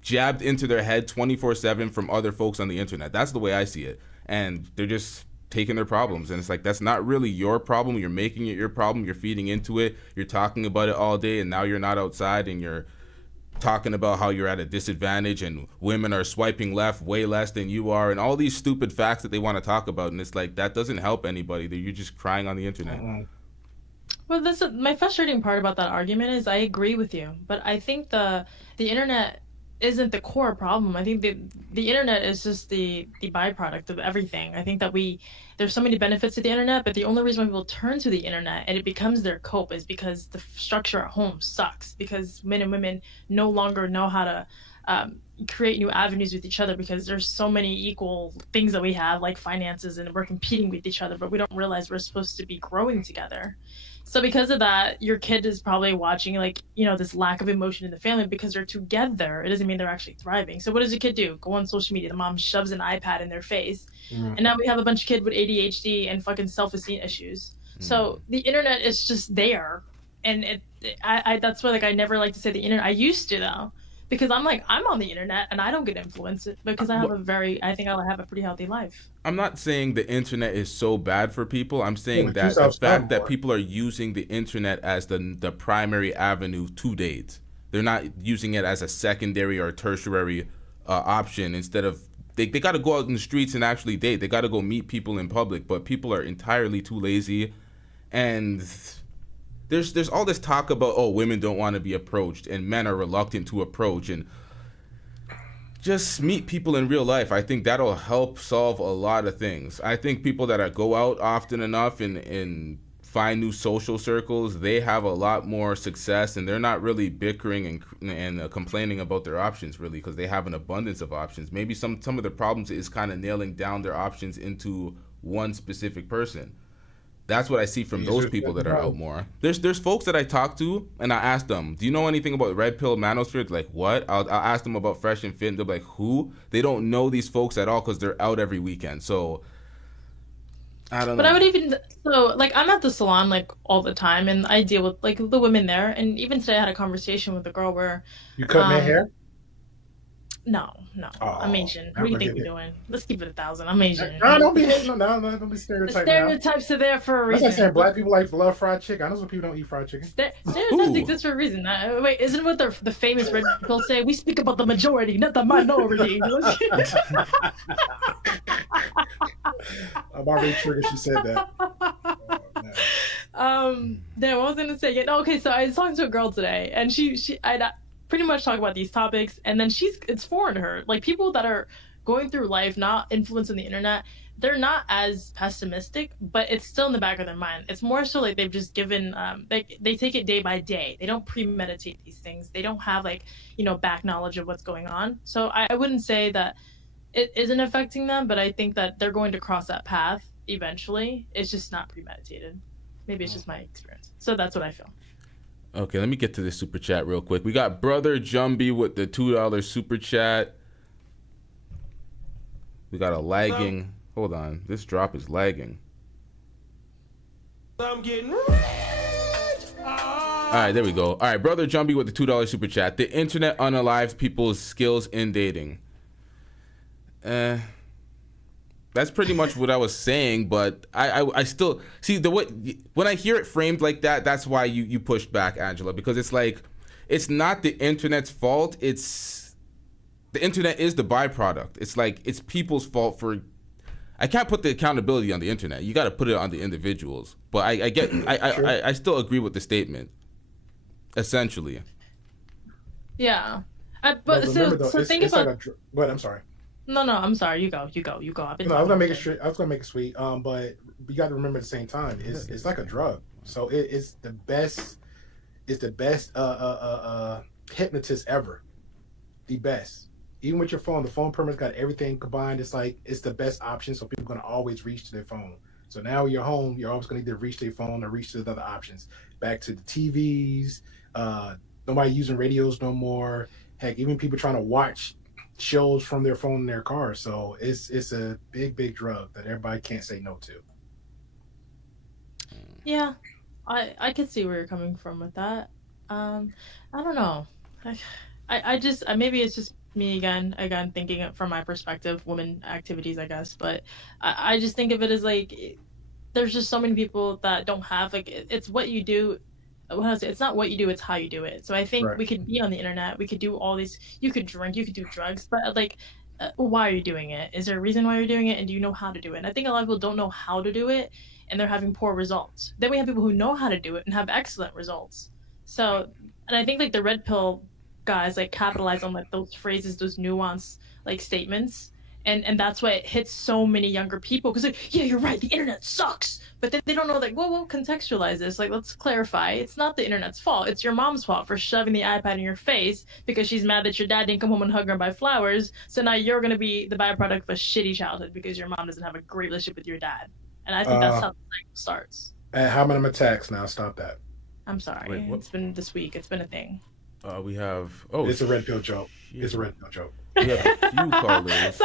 jabbed into their head 24/7 from other folks on the internet. That's the way I see it. And they're just taking their problems. And it's like, that's not really your problem. You're making it your problem. You're feeding into it. You're talking about it all day, and now you're not outside and you're talking about how you're at a disadvantage and women are swiping left way less than you are, and all these stupid facts that they want to talk about. And it's like, that doesn't help anybody. You're just crying on the internet. Well, my frustrating part about that argument is I agree with you, but I think the internet isn't the core problem. I think the internet is just the byproduct of everything. I think that there's so many benefits to the internet, but the only reason why people turn to the internet and it becomes their cope is because the structure at home sucks, because men and women no longer know how to create new avenues with each other, because there's so many equal things that we have, like finances, and we're competing with each other, but we don't realize we're supposed to be growing together. So because of that, your kid is probably watching like, you know, this lack of emotion in the family because they're together. It doesn't mean they're actually thriving. So what does a kid do? Go on social media. The mom shoves an iPad in their face. And now we have a bunch of kids with ADHD and fucking self-esteem issues. So the internet is just there. And I that's why like I never like to say the internet. I used to though. Because I'm on the internet and I don't get influenced because I think I have a pretty healthy life. I'm not saying the internet is so bad for people. I'm saying that the fact that people are using the internet as the primary avenue to date. They're not using it as a secondary or tertiary option. Instead of they got to go out in the streets and actually date. They got to go meet people in public. But people are entirely too lazy, and there's all this talk about women don't want to be approached and men are reluctant to approach, and just meet people in real life. I think that'll help solve a lot of things. I think people that go out often enough and find new social circles, they have a lot more success, and they're not really bickering and complaining about their options really, because they have an abundance of options. Maybe some of the problems is kind of nailing down their options into one specific person. That's what I see from those people that are out more. There's folks that I talk to, and I ask them, do you know anything about Red Pill Manosphere? Like, what? I'll ask them about Fresh and Fit, and they'll be like, who? They don't know these folks at all because they're out every weekend. So, I don't know. But I would even, I'm at the salon, like, all the time, and I deal with, like, the women there. And even today I had a conversation with a girl where... You cut my hair? No. I'm Asian. What do you think we're doing? Let's keep it 1,000. I'm Asian. No, don't be hating. No, don't be stereotyping. The stereotypes are there for a reason. That's like saying black people love fried chicken. I know some people don't eat fried chicken. Stereotypes exist for a reason. Wait, isn't what the famous red people say? We speak about the majority, not the minority. I'm already triggered she said that. Damn, what was I gonna say? Yeah, okay, so I was talking to a girl today, and I pretty much talk about these topics, and then it's foreign to her. Like, people that are going through life not influenced on the internet, they're not as pessimistic, but it's still in the back of their mind. It's more so like they've just given they take it day by day. They don't premeditate these things. They don't have back knowledge of what's going on. So I wouldn't say that it isn't affecting them, but I think that they're going to cross that path eventually. It's just not premeditated. Maybe it's just my experience. So that's what I feel. Okay, let me get to this super chat real quick. We got Brother Jumbie with the $2 super chat. We got a lagging. Hold on, this drop is lagging. I'm getting rich. All right, there we go. All right, Brother Jumbie with the $2 super chat. The internet unalives people's skills in dating. That's pretty much what I was saying, but I still see when I hear it framed like that. That's why you push back, Angela, because it's like it's not the internet's fault. It's the internet is the byproduct. It's like it's people's fault for. I can't put the accountability on the internet. You got to put it on the individuals. But I still agree with the statement. Essentially. Yeah, but so think about. But I'm sorry. No, I'm sorry. You go. I was gonna make it sweet. But you got to remember at the same time, it's like a drug. So it's the best. It's the best hypnotist ever. The best. Even with your phone, the phone permit's got everything combined. It's like it's the best option. So people are gonna always reach to their phone. So now you're home. You're always gonna either reach to your phone or reach to the other options. Back to the TVs. Nobody using radios no more. Heck, even people trying to watch shows from their phone in their car. So it's a big drug that everybody can't say no to. Yeah, I could see where you're coming from with that. I don't know. I just maybe it's just me again thinking from my perspective, women activities, I guess. But I just think of it as like there's just so many people that don't have it's what you do. It's not what you do, it's how you do it. So I think we could be on the internet, we could do all these, you could drink, you could do drugs, but why are you doing it? Is there a reason why you're doing it? And do you know how to do it? And I think a lot of people don't know how to do it, and they're having poor results. Then we have people who know how to do it and have excellent results. So, and I think the red pill guys capitalize on those phrases, those nuanced statements. And that's why it hits so many younger people, because yeah, you're right, the internet sucks. But then they don't know we'll contextualize this. Let's clarify. It's not the internet's fault. It's your mom's fault for shoving the iPad in your face because she's mad that your dad didn't come home and hug her and buy flowers. So now you're going to be the byproduct of a shitty childhood because your mom doesn't have a great relationship with your dad. And I think that's how the cycle starts. How many attacks now? Stop that. I'm sorry. Wait, what? It's been this week. It's been a thing. We have. Oh, it's a red pill joke. It's a red pill joke. We have a few callers.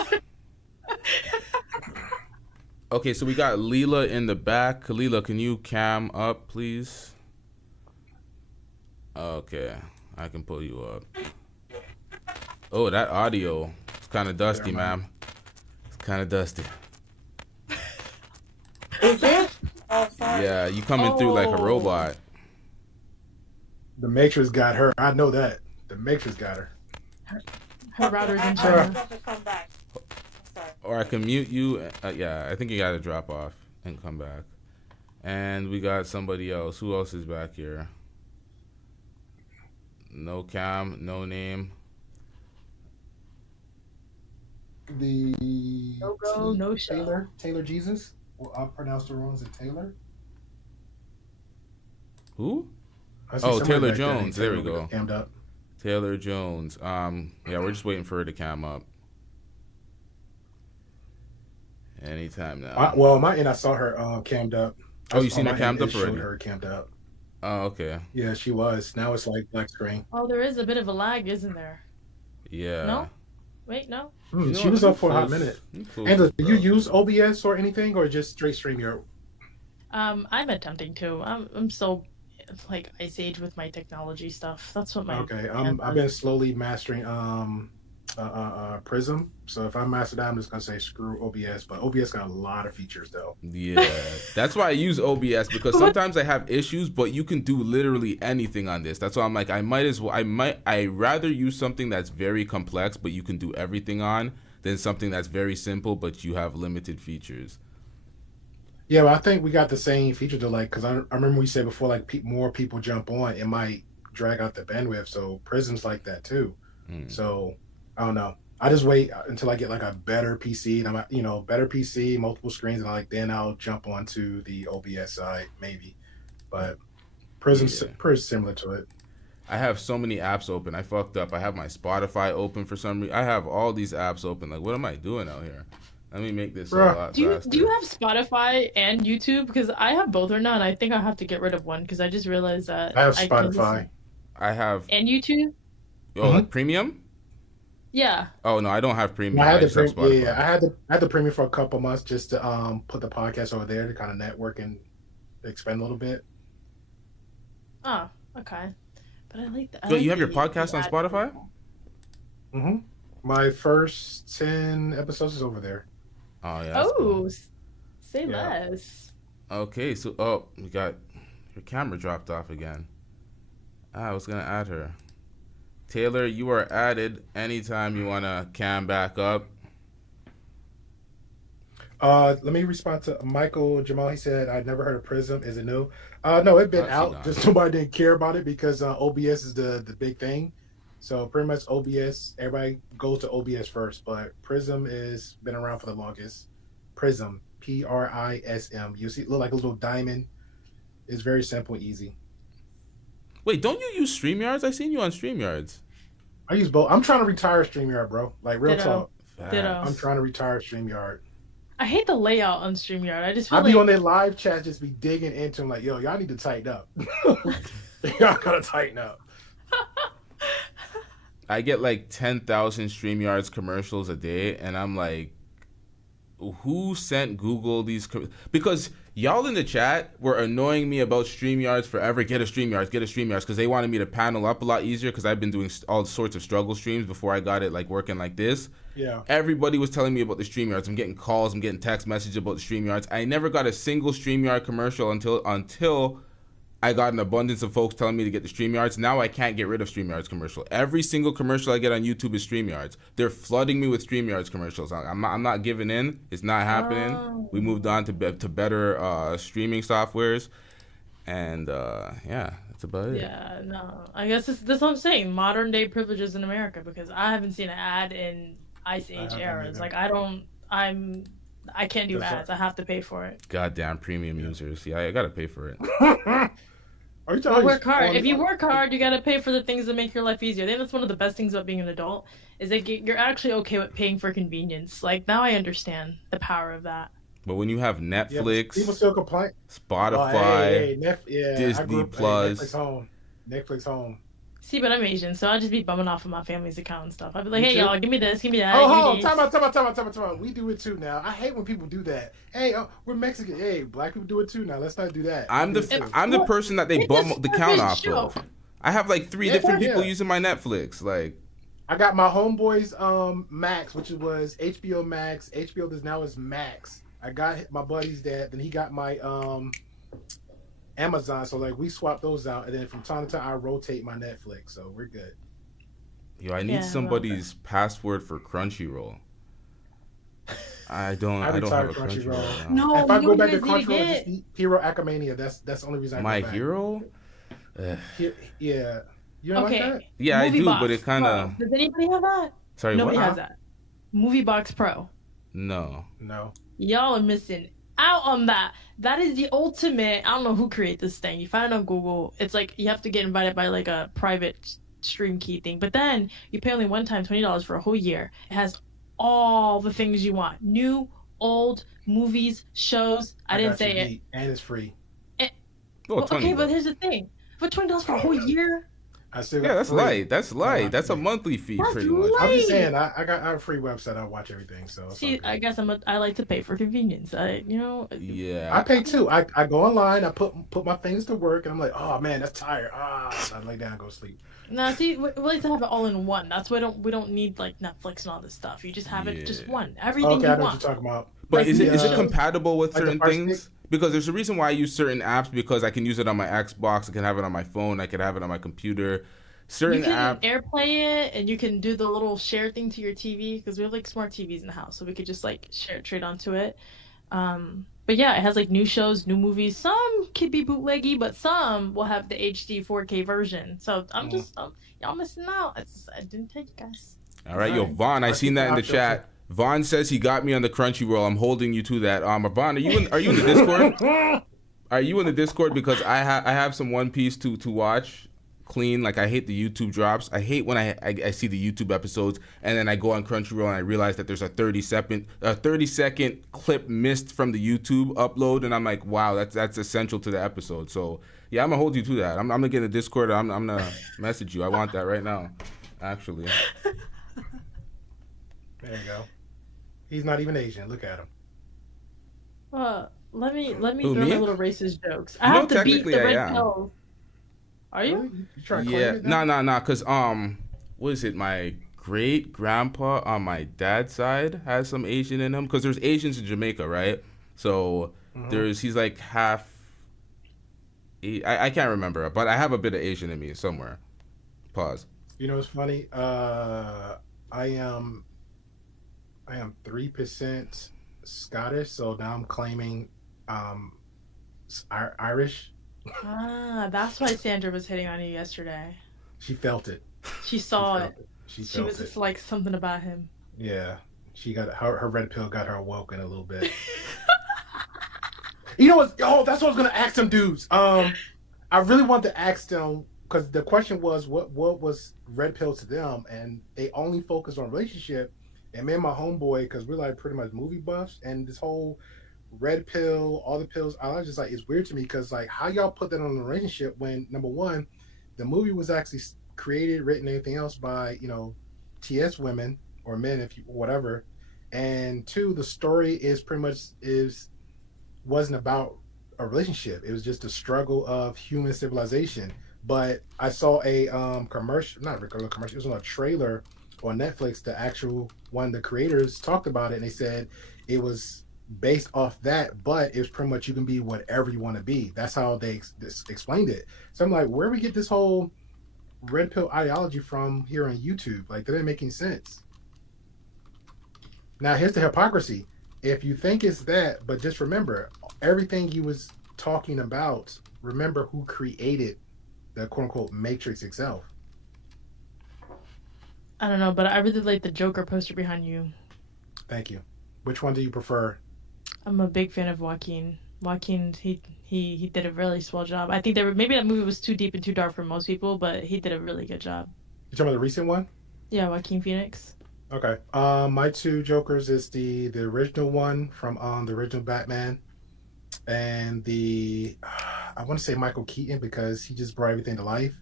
Okay, so we got Leela in the back. Leela, can you cam up, please? Okay, I can pull you up. Oh, that audio. It's kind of dusty, ma'am. It's kind of dusty. Is it? Oh, sorry. Yeah, you coming through like a robot. The Matrix got her. I know that. The Matrix got her. Her router's in China. Or I can mute you. Yeah, I think you got to drop off and come back. And we got somebody else. Who else is back here? No cam, no name. The no show. Taylor Jesus. Well, I'll pronounce the wrong. Is it Taylor? Who? I see Oh, somebody Taylor back there named Jones. There we Taylor go. cammed up. Taylor Jones. Yeah, we're just waiting for her to cam up. Anytime now. Well, my end, I saw her cammed up. Oh, you seen her On my cammed end, up it showed already? her cammed up. Oh, okay. Yeah, she was. Now it's like black screen. Oh, there is a bit of a lag, isn't there? Yeah. No? Wait, no? She was up for a hot minute. Angela, do you use OBS or anything, or just straight StreamYard? I'm attempting to. I'm so like Ice Age with my technology stuff. That's what my Okay, I've been slowly mastering Prism. So if I master that, I'm just gonna say screw OBS. But OBS got a lot of features though. Yeah, that's why I use OBS, because sometimes I have issues, but you can do literally anything on this. That's why I'm like, I rather use something that's very complex, but you can do everything on, than something that's very simple, but you have limited features. Yeah, but I think we got the same feature to like, because I remember we said before, like more people jump on, it might drag out the bandwidth. So Prism's like that too. So I don't know. I just wait until I get like a better PC, and I'm better PC, multiple screens, and then I'll jump onto the OBS side maybe. But Prism's pretty similar to it. I have so many apps open. I fucked up. I have my Spotify open for some reason. I have all these apps open. Like, what am I doing out here? Let me make this a lot faster. Do you have Spotify and YouTube? Because I have both right now, and I think I have to get rid of one because I just realized that I have Spotify. I have and YouTube. Oh, like premium? Yeah. Oh no, I don't have premium. I had just have Spotify. I had the premium for a couple months just to put the podcast over there to kind of network and expand a little bit. Oh, okay. But I like that. Wait, you have your podcast on Spotify? Mm-hmm. My first 10 episodes is over there. Oh yeah. Say less. Okay, so we got your camera dropped off again. I was gonna add her. Taylor, you are added anytime you wanna cam back up. Let me respond to Michael Jamal. He said, I'd never heard of Prism. Is it new? No, it's been out. Just nobody didn't care about it because OBS is the big thing. So pretty much OBS, everybody goes to OBS first, but Prism is been around for the longest. Prism, Prism. You see, it look like a little diamond. It's very simple, easy. Wait, don't you use StreamYards? I seen you on StreamYards. I use both. I'm trying to retire StreamYard, bro. Like real talk. Ditto. I'm trying to retire StreamYard. I hate the layout on StreamYard. I just feel I'll be on their live chat, just be digging into them like, yo, y'all need to tighten up. Y'all gotta tighten up. I get like 10,000 StreamYards commercials a day, and I'm like, who sent Google these? Because y'all in the chat were annoying me about StreamYards forever. Get a StreamYards, because they wanted me to panel up a lot easier because I've been doing all sorts of struggle streams before I got it like working like this. Yeah. Everybody was telling me about the StreamYards. I'm getting calls, I'm getting text messages about the StreamYards. I never got a single StreamYard commercial until I got an abundance of folks telling me to get the StreamYards. Now I can't get rid of StreamYards commercial. Every single commercial I get on YouTube is StreamYards. They're flooding me with StreamYards commercials. I'm not giving in. It's not happening. Oh. We moved on to better streaming softwares, and yeah, that's about it. Yeah, no. I guess that's what I'm saying. Modern day privileges in America, because I haven't seen an ad in Ice Age eras. Like I can't do ads. I have to pay for it. Goddamn premium users. Yeah, I gotta pay for it. Are you Well, work hard. If you work hard, you gotta pay for the things that make your life easier. I think that's one of the best things about being an adult is that you're actually okay with paying for convenience. Like now I understand the power of that. But when you have Netflix, people still complain. Spotify, I Disney grew up, Plus. Netflix home. See, but I'm Asian, so I'll just be bumming off of my family's account and stuff. I'll be like, hey, y'all, give me this, give me that. Oh, time out. We do it too now. I hate when people do that. Hey, we're Mexican. Hey, black people do it too now. Let's not do that. I'm the person that they bum the count off of. I have like 3 different people using my Netflix. Like, I got my homeboy's Max, which was HBO Max. HBO now is Max. I got my buddy's dad, then he got my Amazon. So like we swap those out, and then from time to time I rotate my Netflix. So we're good. Yo, I need somebody's password for Crunchyroll. I don't have a Crunchyroll. No, if I go back to Crunchyroll, just Hero Academia. That's the only reason. My Hero. Yeah. You don't like that? Yeah, Movie I do, Box but it kind Pro. of. Does anybody have that? Sorry, Nobody what? has that. Movie Box Pro. No. Y'all are missing out on that. That is the ultimate. I don't know who created this thing. You find it on Google. It's like you have to get invited by like a private stream key thing. But then you pay only one time $20 for a whole year. It has all the things you want. New, old, movies, shows. I didn't say it. And it's free. Okay, but here's the thing. For $20 for a whole year? That's light. That's light. That's a monthly fee, pretty much. I'm just saying, I got a free website. I watch everything. So see, I guess I like to pay for convenience. Yeah. I pay too. I go online. I put my things to work, and I'm like, oh man, that's tired. I lay down, and go sleep. No, see, we like to have it all in one. That's why we don't need like Netflix and all this stuff. You just have it just one. Everything you I know want. what you're talking about. But is it compatible with certain things? Because there's a reason why I use certain apps, because I can use it on my Xbox, I can have it on my phone, I can have it on my computer. Certain you can apps. AirPlay it, and you can do the little share thing to your TV, because we have like smart TVs in the house, so we could just like trade onto it. But yeah, it has like new shows, new movies. Some could be bootleggy, but some will have the HD 4K version. So I'm just y'all missing out. I didn't tell you guys. All right, yo, Vaughn, I seen that in the chat. Vaughn says he got me on the Crunchyroll. I'm holding you to that. Vaughn, are you in the Discord? Are you in the Discord? Because I have some One Piece to watch clean. Like, I hate the YouTube drops. I hate when I see the YouTube episodes and then I go on Crunchyroll and I realize that there's a 30-second clip missed from the YouTube upload, and I'm like, wow, that's essential to the episode. So yeah, I'm gonna hold you to that. I'm gonna get in the Discord. I'm gonna message you. I want that right now, actually. There you go. He's not even Asian. Look at him. Let me Who, throw me? my little racist jokes. I have to beat the technically I red am. pill. Are you? Yeah. No. Cause what is it? My great grandpa on my dad's side has some Asian in him. Cause there's Asians in Jamaica, right? So he's like half. I can't remember, but I have a bit of Asian in me somewhere. Pause. You know what's funny? I am 3% Scottish, so now I'm claiming Irish. That's why Sandra was hitting on you yesterday. She felt it. She saw it. She She was just like something about him. Yeah, she got her red pill got her awoken a little bit. You know what? Oh, that's what I was gonna ask them dudes. I really wanted to ask them, because the question was what was red pill to them, and they only focused on relationship. And me and my homeboy, because we're like pretty much movie buffs, and this whole red pill, all the pills, I was just like, it's weird to me, because like, how y'all put that on a relationship when, number one, the movie was actually created, written, anything else by, TS women or men, if you whatever, and two, the story is pretty much wasn't about a relationship. It was just a struggle of human civilization. But I saw a commercial, not a regular commercial, it was on a trailer on Netflix. The actual one, the creators talked about it, and they said it was based off that, but it was pretty much you can be whatever you want to be. That's how they explained it. So I'm like, where we get this whole red pill ideology from here on YouTube? Like, that didn't make any sense. Now here's the hypocrisy. If you think it's that, but just remember everything you was talking about, remember who created the quote unquote Matrix itself. I don't know, but I really like the Joker poster behind you. Thank you. Which one do you prefer? I'm a big fan of Joaquin. Joaquin, he did a really swell job. I think maybe that movie was too deep and too dark for most people, but he did a really good job. You talking about the recent one? Yeah, Joaquin Phoenix. Okay. My two Jokers is the original one from the original Batman, and I want to say Michael Keaton because he just brought everything to life.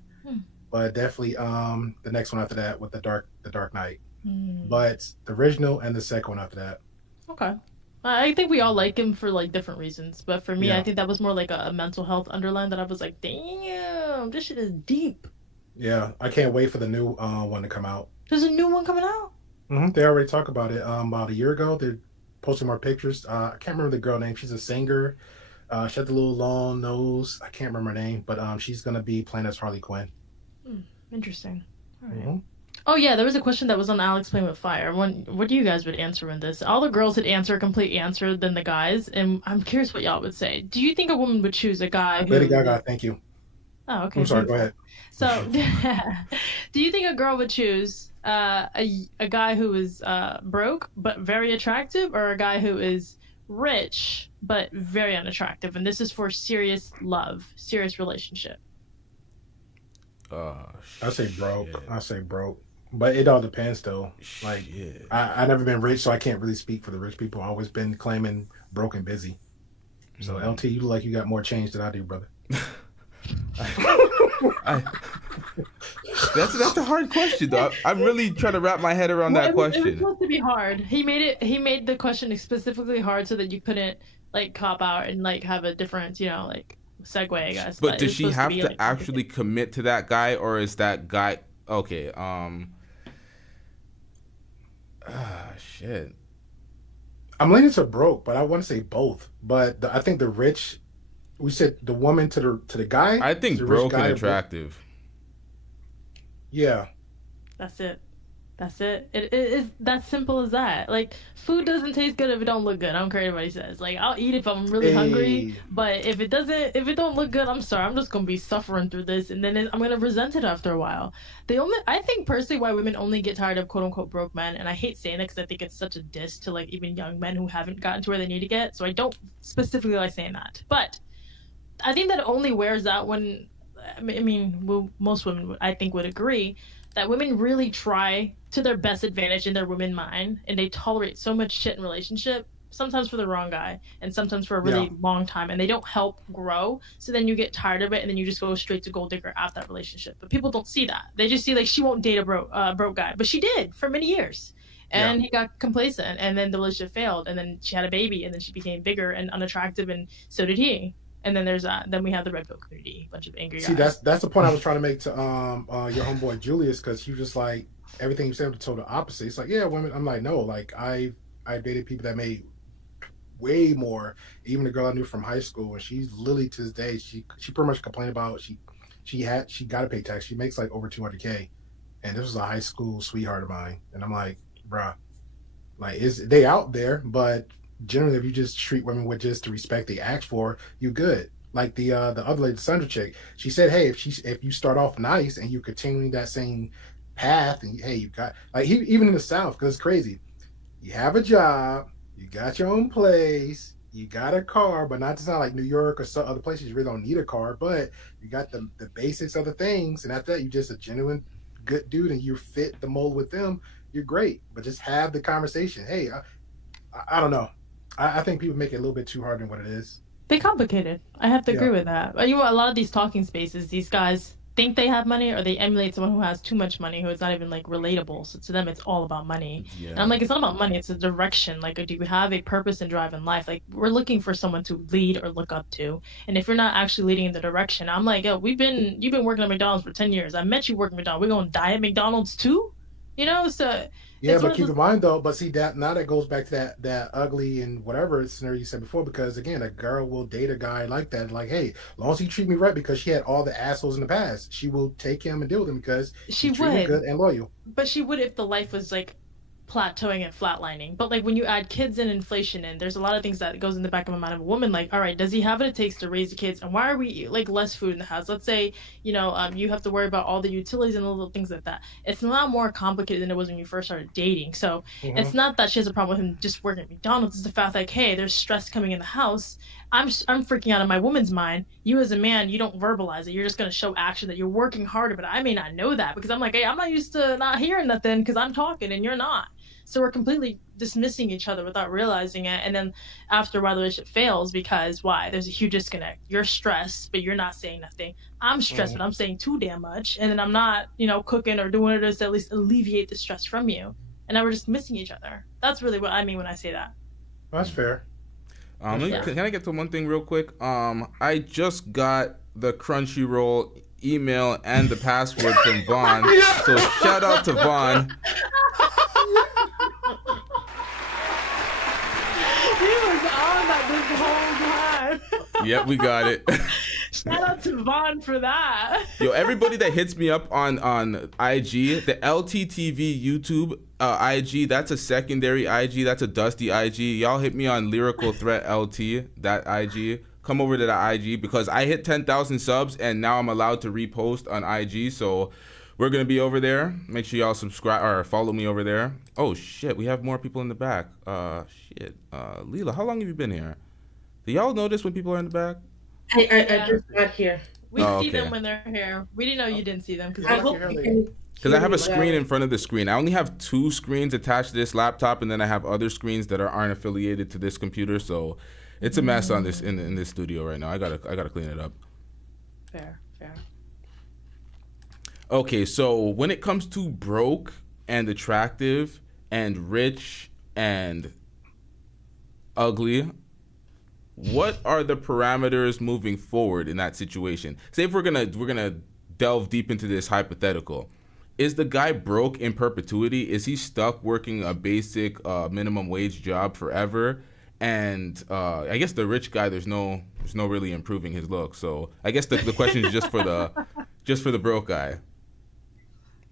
But definitely the next one after that with the Dark Knight. But the original and the second one after that. Okay. I think we all like him for like different reasons, but for me, Yeah. I think that was more like a mental health underline that I was like, damn, this shit is deep. Yeah, I can't wait for the new one to come out. There's a new one coming out. They already talked about it about a year ago. They're posting more pictures. I can't remember the girl name. She's a singer. She had the little long nose. I can't remember her name, but she's gonna be playing as Harley Quinn. Interesting. All right. Oh yeah, there was a question that was on Alex Playing with Fire. What do you guys would answer in this? All the girls had answered a complete answer than the guys, and I'm curious what y'all would say. Do you think a woman would choose a guy who... Lady Gaga, thank you. Oh, okay. I'm sorry, go ahead. So, do you think a girl would choose a guy who is broke but very attractive, or a guy who is rich but very unattractive? And this is for serious love, serious relationship. I say broke. But it all depends though. Like I never been rich, so I can't really speak for the rich people. I've always been claiming broke and busy. So LT, you look like you got more change than I do, brother. That's a hard question though. I'm really trying to wrap my head around that question. It was supposed to be hard. He made the question specifically hard so that you couldn't like cop out and like have a different, like segue, I guess. But does it's she supposed have be, to like, actually commit to that guy, or is that guy okay? Shit. I'm leaning to broke, but I want to say both. But I think the rich. We said the woman to the guy. I think the broke rich guy and attractive. Yeah. That's it. It is that simple as that. Like, food doesn't taste good if it don't look good. I don't care what anybody says. Like, I'll eat if I'm really hungry, but if it don't look good, I'm sorry. I'm just gonna be suffering through this, and then I'm gonna resent it after a while. I think personally why women only get tired of quote unquote broke men, and I hate saying that because I think it's such a diss to like even young men who haven't gotten to where they need to get. So I don't specifically like saying that, but I think that only wears out when, most women I think would agree that women really try to their best advantage in their women mind, and they tolerate so much shit in relationship, sometimes for the wrong guy and sometimes for a really long time, and they don't help grow. So then you get tired of it, and then you just go straight to gold digger after that relationship. But people don't see that. They just see like she won't date a broke guy, but she did for many years. And he got complacent, and then the relationship failed, and then she had a baby, and then she became bigger and unattractive, and so did he. And then there's that. Then we have the red pill community, bunch of angry guys. See, that's the point I was trying to make to your homeboy Julius, because he was just like everything you said was total opposite. It's like, yeah, women. I'm like, no, like I dated people that made way more. Even the girl I knew from high school, and she's literally to this day, she pretty much complained about she got to pay tax. She makes like over $200K, and this was a high school sweetheart of mine. And I'm like, bruh, like they out there, but generally, if you just treat women with just the respect they ask for, you good. Like the other lady, the Sandra chick, she said, hey, if you start off nice and you continue that same path, and hey, you got like even in the South, because it's crazy. You have a job, you got your own place, you got a car, but not like New York or some other places you really don't need a car, but you got the basics of the things, and after that, you just a genuine good dude, and you fit the mold with them. You're great, but just have the conversation. Hey, I don't know. I think people make it a little bit too hard than what it is. They complicate it. I have to agree with that. A lot of these talking spaces, these guys think they have money, or they emulate someone who has too much money, who is not even like relatable. So to them, it's all about money. Yeah. And I'm like, it's not about money. It's a direction. Like, do we have a purpose and drive in life? Like, we're looking for someone to lead or look up to. And if you're not actually leading in the direction, I'm like, yo, you've been working at McDonald's for 10 years. I met you working at McDonald's. We're going to die at McDonald's too? So... Yeah, but keep in mind though, but see that goes back to that ugly and whatever scenario you said before, because again, a girl will date a guy like that, like, hey, as long as he treat me right, because she had all the assholes in the past, she will take him and deal with him because she treat him good and loyal. But she would if the life was like plateauing and flatlining. But like when you add kids and inflation in, there's a lot of things that goes in the back of the mind of a woman. Like, all right, does he have what it takes to raise the kids? And why are we like less food in the house? Let's say, you have to worry about all the utilities and little things like that. It's a lot more complicated than it was when you first started dating. So it's not that she has a problem with him just working at McDonald's. It's the fact like, hey, there's stress coming in the house. I'm freaking out in my woman's mind. You as a man, you don't verbalize it. You're just going to show action that you're working harder, but I may not know that because I'm like, hey, I'm not used to not hearing nothing because I'm talking and you're not. So we're completely dismissing each other without realizing it. And then after a while, the relationship fails because why? There's a huge disconnect. You're stressed, but you're not saying nothing. I'm stressed, but I'm saying too damn much. And then I'm not, cooking or doing what it is to at least alleviate the stress from you. And now we're just missing each other. That's really what I mean when I say that. That's fair. Can I get to one thing real quick? I just got the Crunchyroll email and the password from Vaughn. So shout out to Vaughn. He was on that this whole time. Yep, we got it. Shout out to Vaughn for that. Yo, everybody that hits me up on IG, the LTTV YouTube IG, that's a secondary IG, that's a dusty IG. Y'all hit me on Lyrical Threat LT, that IG. Come over to that IG because I hit 10,000 subs and now I'm allowed to repost on IG. So we're going to be over there. Make sure y'all subscribe or follow me over there. Oh, shit. We have more people in the back. Leela, how long have you been here? Do y'all notice when people are in the back? I just got here. We see them when they're here. We didn't know you didn't see them because I have a screen in front of the screen. I only have 2 screens attached to this laptop, and then I have other screens that aren't affiliated to this computer. So it's a mess on this in this studio right now. I gotta clean it up. Fair. Okay, so when it comes to broke and attractive and rich and ugly, what are the parameters moving forward in that situation? Say if we're gonna delve deep into this hypothetical. Is the guy broke in perpetuity? Is he stuck working a basic minimum wage job forever? And I guess the rich guy, there's no really improving his look. So I guess the question is just for the broke guy.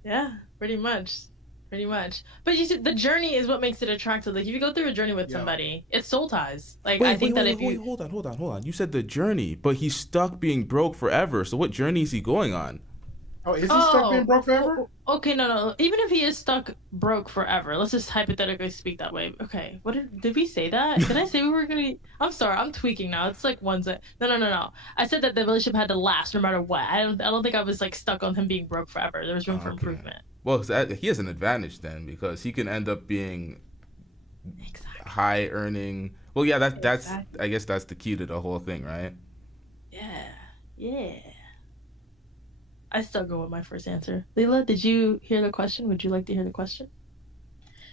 Yeah, pretty much. But you see, the journey is what makes it attractive. Like if you go through a journey with somebody, it's soul ties. Like I think that if you hold on. You said the journey, but he's stuck being broke forever. So what journey is he going on? Oh, is he stuck being broke forever? Okay, no. Even if he is stuck broke forever, let's just hypothetically speak that way. Okay, did we say that? Did I say we were gonna? I'm sorry, I'm tweaking now. It's like no. I said that the relationship had to last no matter what. I don't think I was like stuck on him being broke forever. There was room for improvement. Well, he has an advantage then because he can end up being high earning. Well, yeah, that's I guess that's the key to the whole thing, right? Yeah. I still go with my first answer. Leila, did you hear the question? Would you like to hear the question?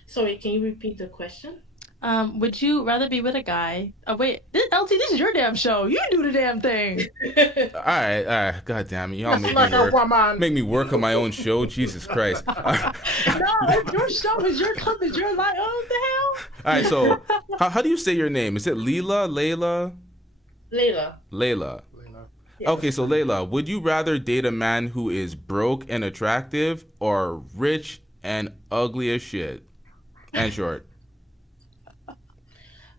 Sorry, can you repeat the question? Would you rather be with a guy? Oh wait, LT, this is your damn show. You do the damn thing. All right. God damn it, y'all make me work on my own show. Jesus Christ. No, it's your show. It's your club. It's your life. Oh, what the hell? All right. So, how do you say your name? Is it Leila? Layla. Layla. Okay, so Layla, would you rather date a man who is broke and attractive or rich and ugly as shit and short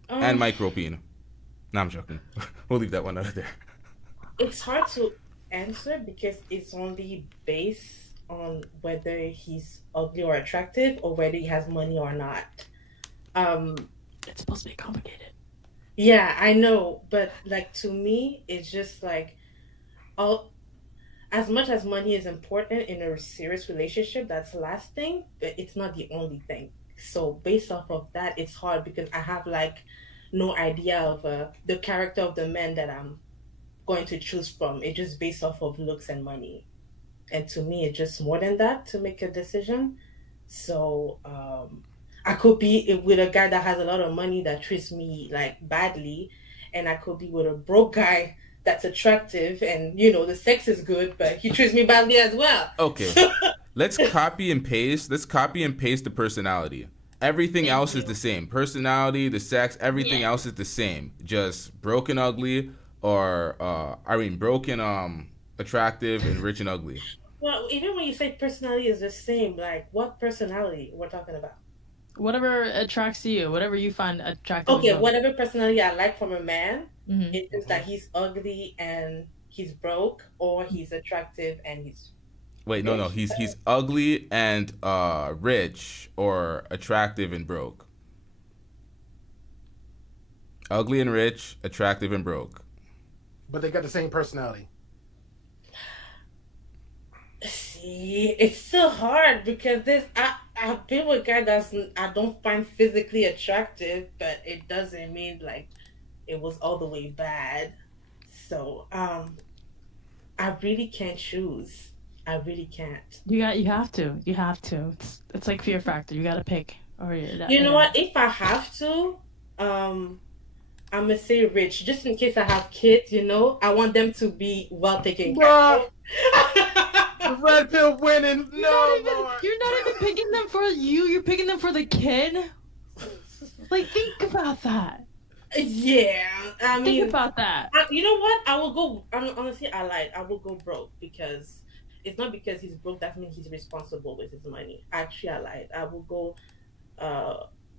and micropene? No, I'm joking. We'll leave that one out of there. It's hard to answer because it's only based on whether he's ugly or attractive or whether he has money or not. It's supposed to be complicated. Yeah, I know, but like to me, it's just like as much as money is important in a serious relationship, that's the last thing, but it's not the only thing. So based off of that, it's hard because I have like no idea of the character of the man that I'm going to choose from. It's just based off of looks and money. And to me, it's just more than that to make a decision. So I could be with a guy that has a lot of money that treats me like badly, and I could be with a broke guy that's attractive and the sex is good, but he treats me badly as well. Okay. Let's copy and paste the personality. Everything else is the same. Personality, the sex, everything else is the same. Just broken ugly or broken attractive and rich and ugly. Well, even when you say personality is the same, like what personality we're talking about? Whatever attracts you, whatever you find attractive. Okay, whatever personality I like from a man, it's just that he's ugly and he's broke, or he's attractive and he's... Wait, no, he's ugly and rich, or attractive and broke. Ugly and rich, attractive and broke. But they got the same personality. See, it's so hard because I I've been with a guy I don't find physically attractive, but it doesn't mean like it was all the way bad. So I really can't choose. I really can't. You have to. It's like Fear Factor. You gotta pick. You know what? If I have to, I'm gonna say rich, just in case I have kids. You know, I want them to be well taken care of. The red pill winning. You're not even picking them for you. You're picking them for the kid. Like, think about that. Yeah, I mean, think about that. You know what? I will go. Honestly, I lied. I will go broke because it's not because he's broke that means he's responsible with his money. Actually, I lied. I will go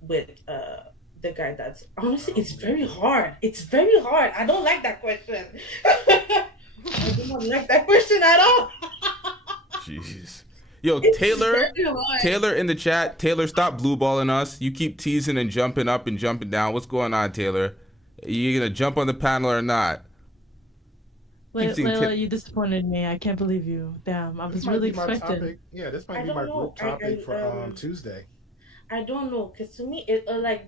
with the guy that's honestly. It's very hard. It's very hard. I don't like that question. I do not like that question at all. Jeez. Yo, Taylor in the chat. Taylor, stop blue balling us. You keep teasing and jumping up and jumping down. What's going on, Taylor? Are you gonna jump on the panel or not? Layla, you disappointed me. I can't believe you. Damn, I was really expecting. Yeah, this might be my group topic for Tuesday. I don't know, because to me, it like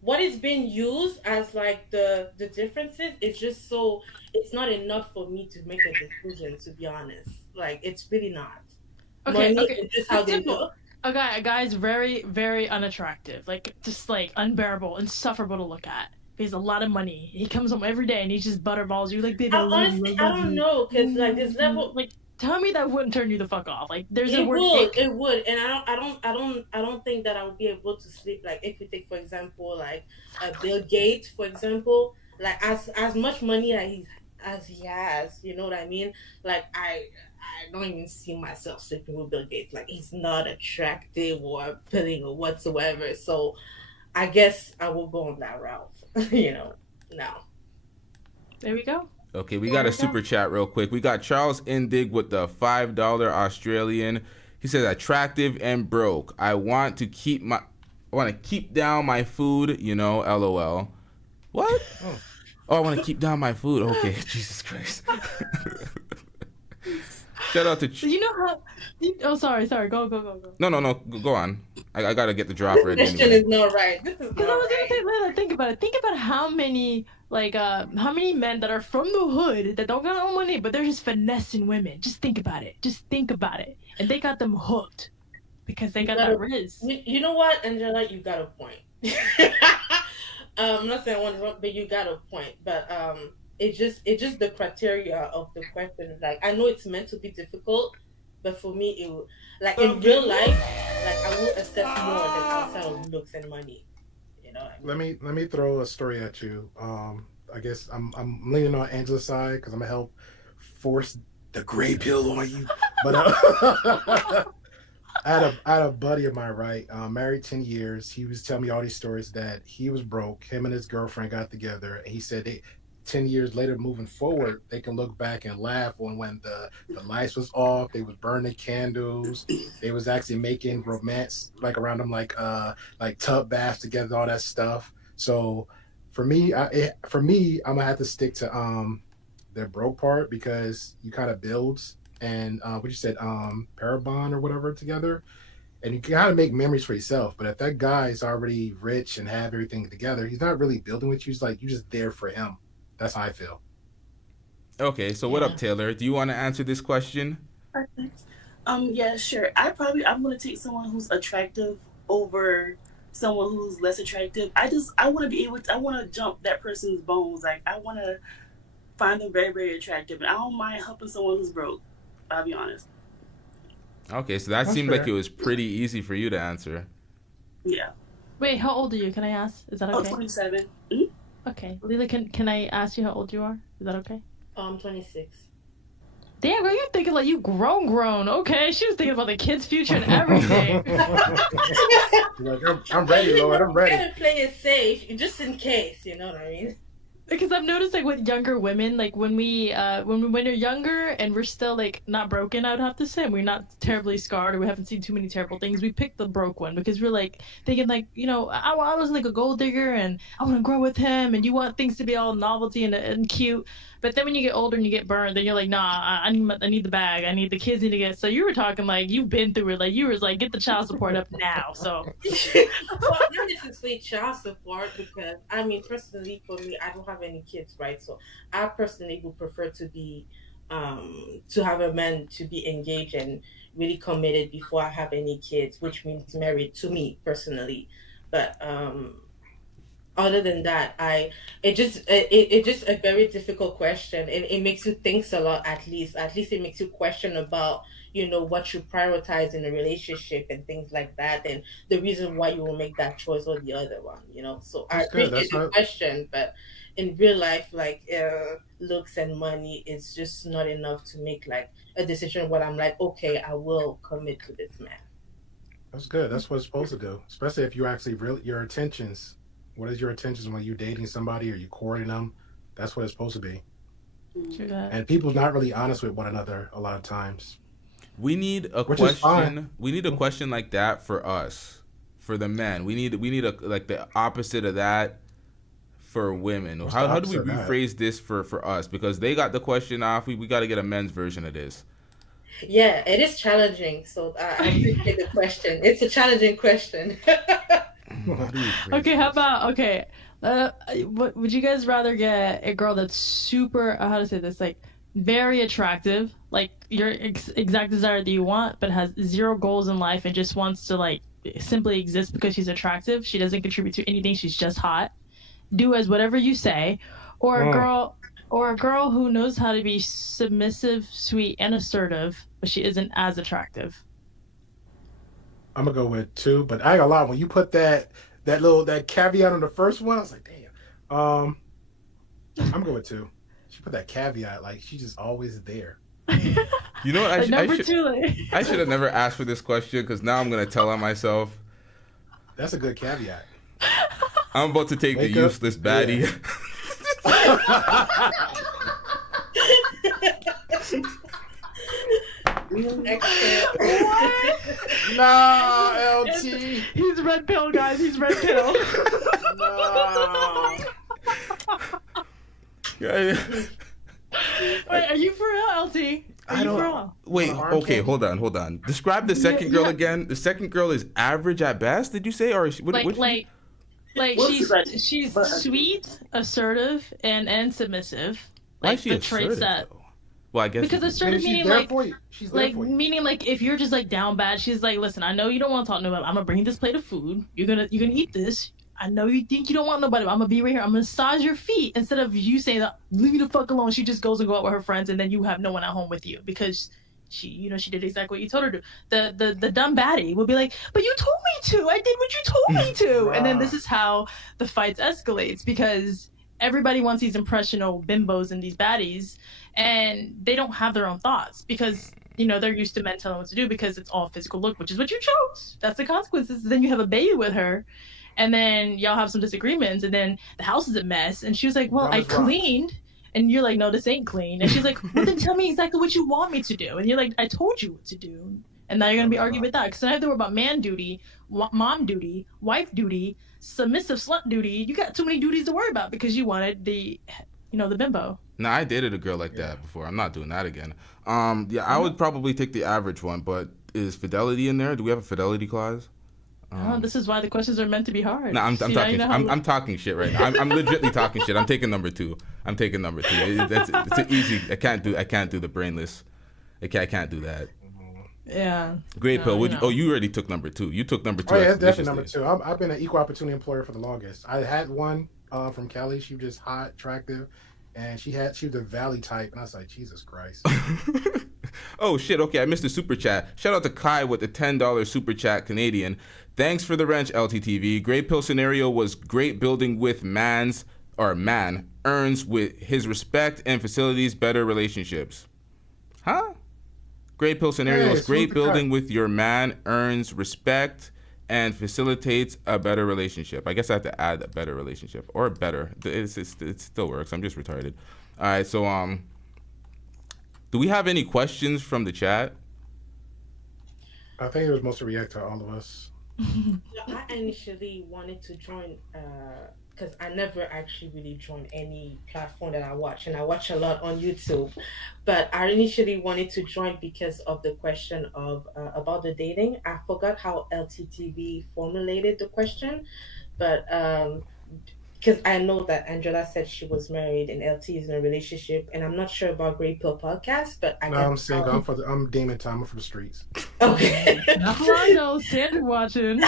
what is being used as like the differences. It's just so it's not enough for me to make a decision. To be honest, like it's really not. Okay. It's just how they look. A guy's very, very unattractive. Like just like unbearable, insufferable to look at. He has a lot of money. He comes home every day and he just butterballs you like, baby. Honestly, I don't know, because like this level, like, tell me that wouldn't turn you the fuck off. Like, there's it a word. It would, and I don't think that I would be able to sleep. Like, if you take, for example, like Bill Gates, for example, like as much money as he has, you know what I mean? Like, I don't even see myself sleeping with Bill Gates. Like, he's not attractive or appealing or whatsoever. So, I guess I will go on that route. You know, no. There we go. Okay, we got a super chat real quick. We got Charles Indig with the $5 Australian. He says, attractive and broke. I want to keep down my food, you know, LOL. What? Oh, I want to keep down my food. Okay, Jesus Christ. Shout out to... You know how... Oh, sorry. Go. No. Go on. I got to get the drop ready. This shit is not right. This is not Because I was going to say, Layla, think about it. Think about how many men that are from the hood that don't got no money, but they're just finessing women. Just think about it. And they got them hooked because they got that riz. You know what, Angela? You got a point. I'm not saying one wrong, but you got a point. But it's just the criteria of the question. Like, I know it's meant to be difficult, but for me, it would, like in real life, like I will assess more than outside of looks and money. You know what I mean? Let me throw a story at you. I guess I'm leaning on Angela's side because I'm gonna help force the gray pill on you. But I had a buddy of mine, right? Married 10 years. He was telling me all these stories that he was broke. Him and his girlfriend got together, and he said 10 years later, moving forward, they can look back and laugh on when the lights was off. They was burning candles. They was actually making romance like around them, like tub baths together, all that stuff. So for me, I'm gonna have to stick to their broke part because you kind of builds and what you said, parabond or whatever together, and you kind of make memories for yourself. But if that guy is already rich and have everything together, he's not really building with you. He's like, you're just there for him. That's how I feel. Okay, so what up, Taylor? Do you want to answer this question? Perfect. Yeah, sure. I'm gonna take someone who's attractive over someone who's less attractive. I want to be able to, I want to jump that person's bones. Like, I want to find them very, very attractive, and I don't mind helping someone who's broke. I'll be honest. Okay, so that seemed like it was pretty easy for you to answer. Yeah. Wait, how old are you? Can I ask? Is that okay? 27. Okay. Lila, can I ask you how old you are? Is that okay? 26. Damn, girl, you're thinking like you grown. Okay, she was thinking about the kids' future and everything. Like, I'm ready, Lord. I'm ready. You gotta play it safe, just in case. You know what I mean? Because I've noticed like with younger women, like when you're younger and we're still like not broken, I would have to say, and we're not terribly scarred or we haven't seen too many terrible things, we pick the broke one because we're like thinking like, I was like a gold digger and I want to grow with him, and you want things to be all novelty and cute. But then when you get older and you get burned, then you're like, nah, I need the bag. I need the kids need to get. So you were talking like you've been through it. Like you was like, get the child support up now. So well, not necessarily child support, because I mean, personally for me, I don't have any kids, right? So I personally would prefer to be to have a man to be engaged and really committed before I have any kids, which means married to me personally. But other than that, it's just a very difficult question. It makes you think a lot. At least it makes you question about what you prioritize in a relationship and things like that, and the reason why you will make that choice or the other one. So I appreciate the question, but in real life, like looks and money is just not enough to make like a decision where I'm like, okay, I will commit to this man. That's good. That's what it's supposed to do, especially if you actually your intentions. What is your intentions when you're dating somebody or you courting them? That's what it's supposed to be. True that. And people's not really honest with one another a lot of times. We need a question. We need a question like that for us, for the men. We need a like the opposite of that for women. How do we rephrase this for us? Because they got the question off. We got to get a men's version of this. Yeah, it is challenging. So I appreciate the question. It's a challenging question. Okay, how about what would you guys rather get a girl that's super how to say this, like very attractive, like your exact desire that you want, but has zero goals in life and just wants to like simply exist because she's attractive, she doesn't contribute to anything, she's just hot, do as whatever you say, or a girl who knows how to be submissive, sweet, and assertive, but she isn't as attractive? I'm gonna go with 2, but I ain't gonna lie. When you put that caveat on the first one, I was like, damn. I'm going with 2. She put that caveat, like she's just always there. You know what? I should have never asked for this question because now I'm gonna tell on myself. That's a good caveat. I'm about to take the useless baddie. What? No, LT. He's red pill, guys. He's red pill. No. Wait, are you for real, LT? I don't. Wait. Okay. Hold on. Describe the second girl again. The second girl is average at best. Did you say, or is she, she's sweet, assertive, and submissive. Why is she assertive? Well, I guess because assertive meaning meaning like if you're just like down bad, she's like, listen, I know you don't want to talk to nobody. I'm gonna bring this plate of food. You're gonna eat this. I know you think you don't want nobody, but I'm gonna be right here. I'm gonna massage your feet instead of you saying that leave me the fuck alone. She just goes and go out with her friends, and then you have no one at home with you because she did exactly what you told her to. The dumb baddie will be like, but you told me to. I did what you told me to. And then this is how the fights escalates because everybody wants these impressionable bimbos and these baddies, and they don't have their own thoughts because they're used to men telling them what to do because it's all physical look, which is what you chose. That's the consequences. Then you have a baby with her, and then y'all have some disagreements, and then the house is a mess. And she was like, well, I cleaned. And you're like, no, this ain't clean. And she's like, well, then tell me exactly what you want me to do. And you're like, I told you what to do. And now you're going to be arguing with that. Because I have to worry about man duty, mom duty, wife duty, submissive slut duty. You got too many duties to worry about because you wanted the bimbo. No, I dated a girl like that before. I'm not doing that again. I would probably take the average one, but is fidelity in there? Do we have a fidelity clause? This is why the questions are meant to be hard. No, I'm talking. I'm talking shit right now. I'm legitimately talking shit. I'm taking number 2. It's an easy. I can't do the brainless. I can't do that. Yeah. Great pill. You already took number 2. You took number 2. Oh yeah, that's definitely number 2. I've been an equal opportunity employer for the longest. I had one from Cali. She was just hot, attractive, and she was a valley type, and I was like, Jesus Christ. Oh shit. Okay, I missed the super chat. Shout out to Kai with the $10 super chat Canadian. Thanks for the wrench, LTTV. Great pill scenario was great building with man earns with his respect and facilities better relationships. Huh? Great pill scenario was great building with your man earns respect and facilitates a better relationship. I guess I have to add a better relationship or better. It still works. I'm just retarded. All right, so do we have any questions from the chat? I think it was mostly react to all of us. I initially wanted to join because I never actually really joined any platform that I watch, and I watch a lot on YouTube. But I initially wanted to join because of the question of about the dating. I forgot how LTTV formulated the question, but because I know that Angela said she was married and LT is in a relationship, and I'm not sure about Great Pill podcast, but I No, I'm single. I'm demon time. I'm for the streets. Okay. Navarro, standard watching.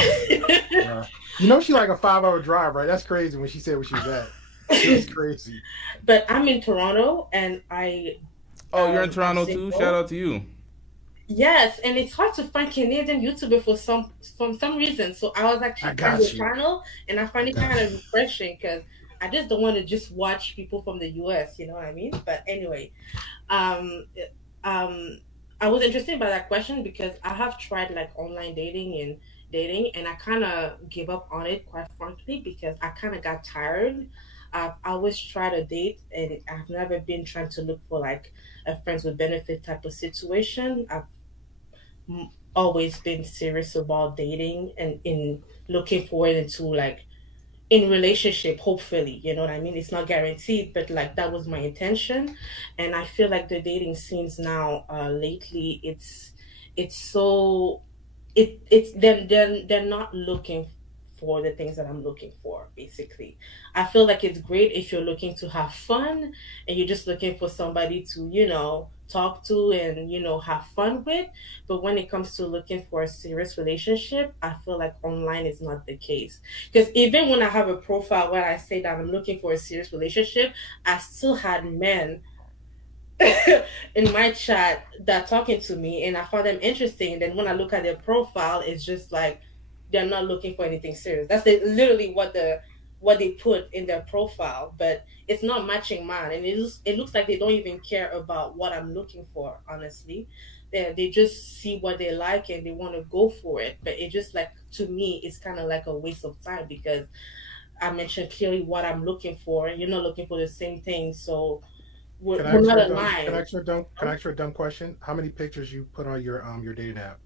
Yeah. You know she like a 5-hour drive, right? That's crazy when she said where she was at. It's crazy. But I'm in Toronto, and Oh, you're in Toronto too? Shout out to you. Yes, and it's hard to find Canadian YouTuber for some reason. So I was actually trying the channel, and I find it kind of refreshing because I just don't want to just watch people from the US. You know what I mean? But anyway, I was interested by that question because I have tried like online dating, and I kind of gave up on it quite frankly because I kind of got tired. I've always tried a date, and I've never been trying to look for like a friends with benefit type of situation. I've always been serious about dating and in looking forward into like in relationship, hopefully, you know what I mean? It's not guaranteed, but like that was my intention. And I feel like the dating scenes now lately it's so it's they're not looking for the things that I'm looking for, basically. I feel like it's great if you're looking to have fun and you're just looking for somebody to, you know, talk to and, you know, have fun with. But when it comes to looking for a serious relationship, I feel like online is not the case. Because even when I have a profile where I say that I'm looking for a serious relationship, I still had men in my chat that talking to me and I found them interesting. And then when I look at their profile, it's just like, they're not looking for anything serious. That's literally what they put in their profile, but it's not matching mine, and it looks like they don't even care about what I'm looking for. Honestly, they just see what they like and they want to go for it. But it just like to me, it's kind of like a waste of time because I mentioned clearly what I'm looking for, and you're not looking for the same thing. So we're not aligned. Can I ask you a dumb question? How many pictures you put on your dating app?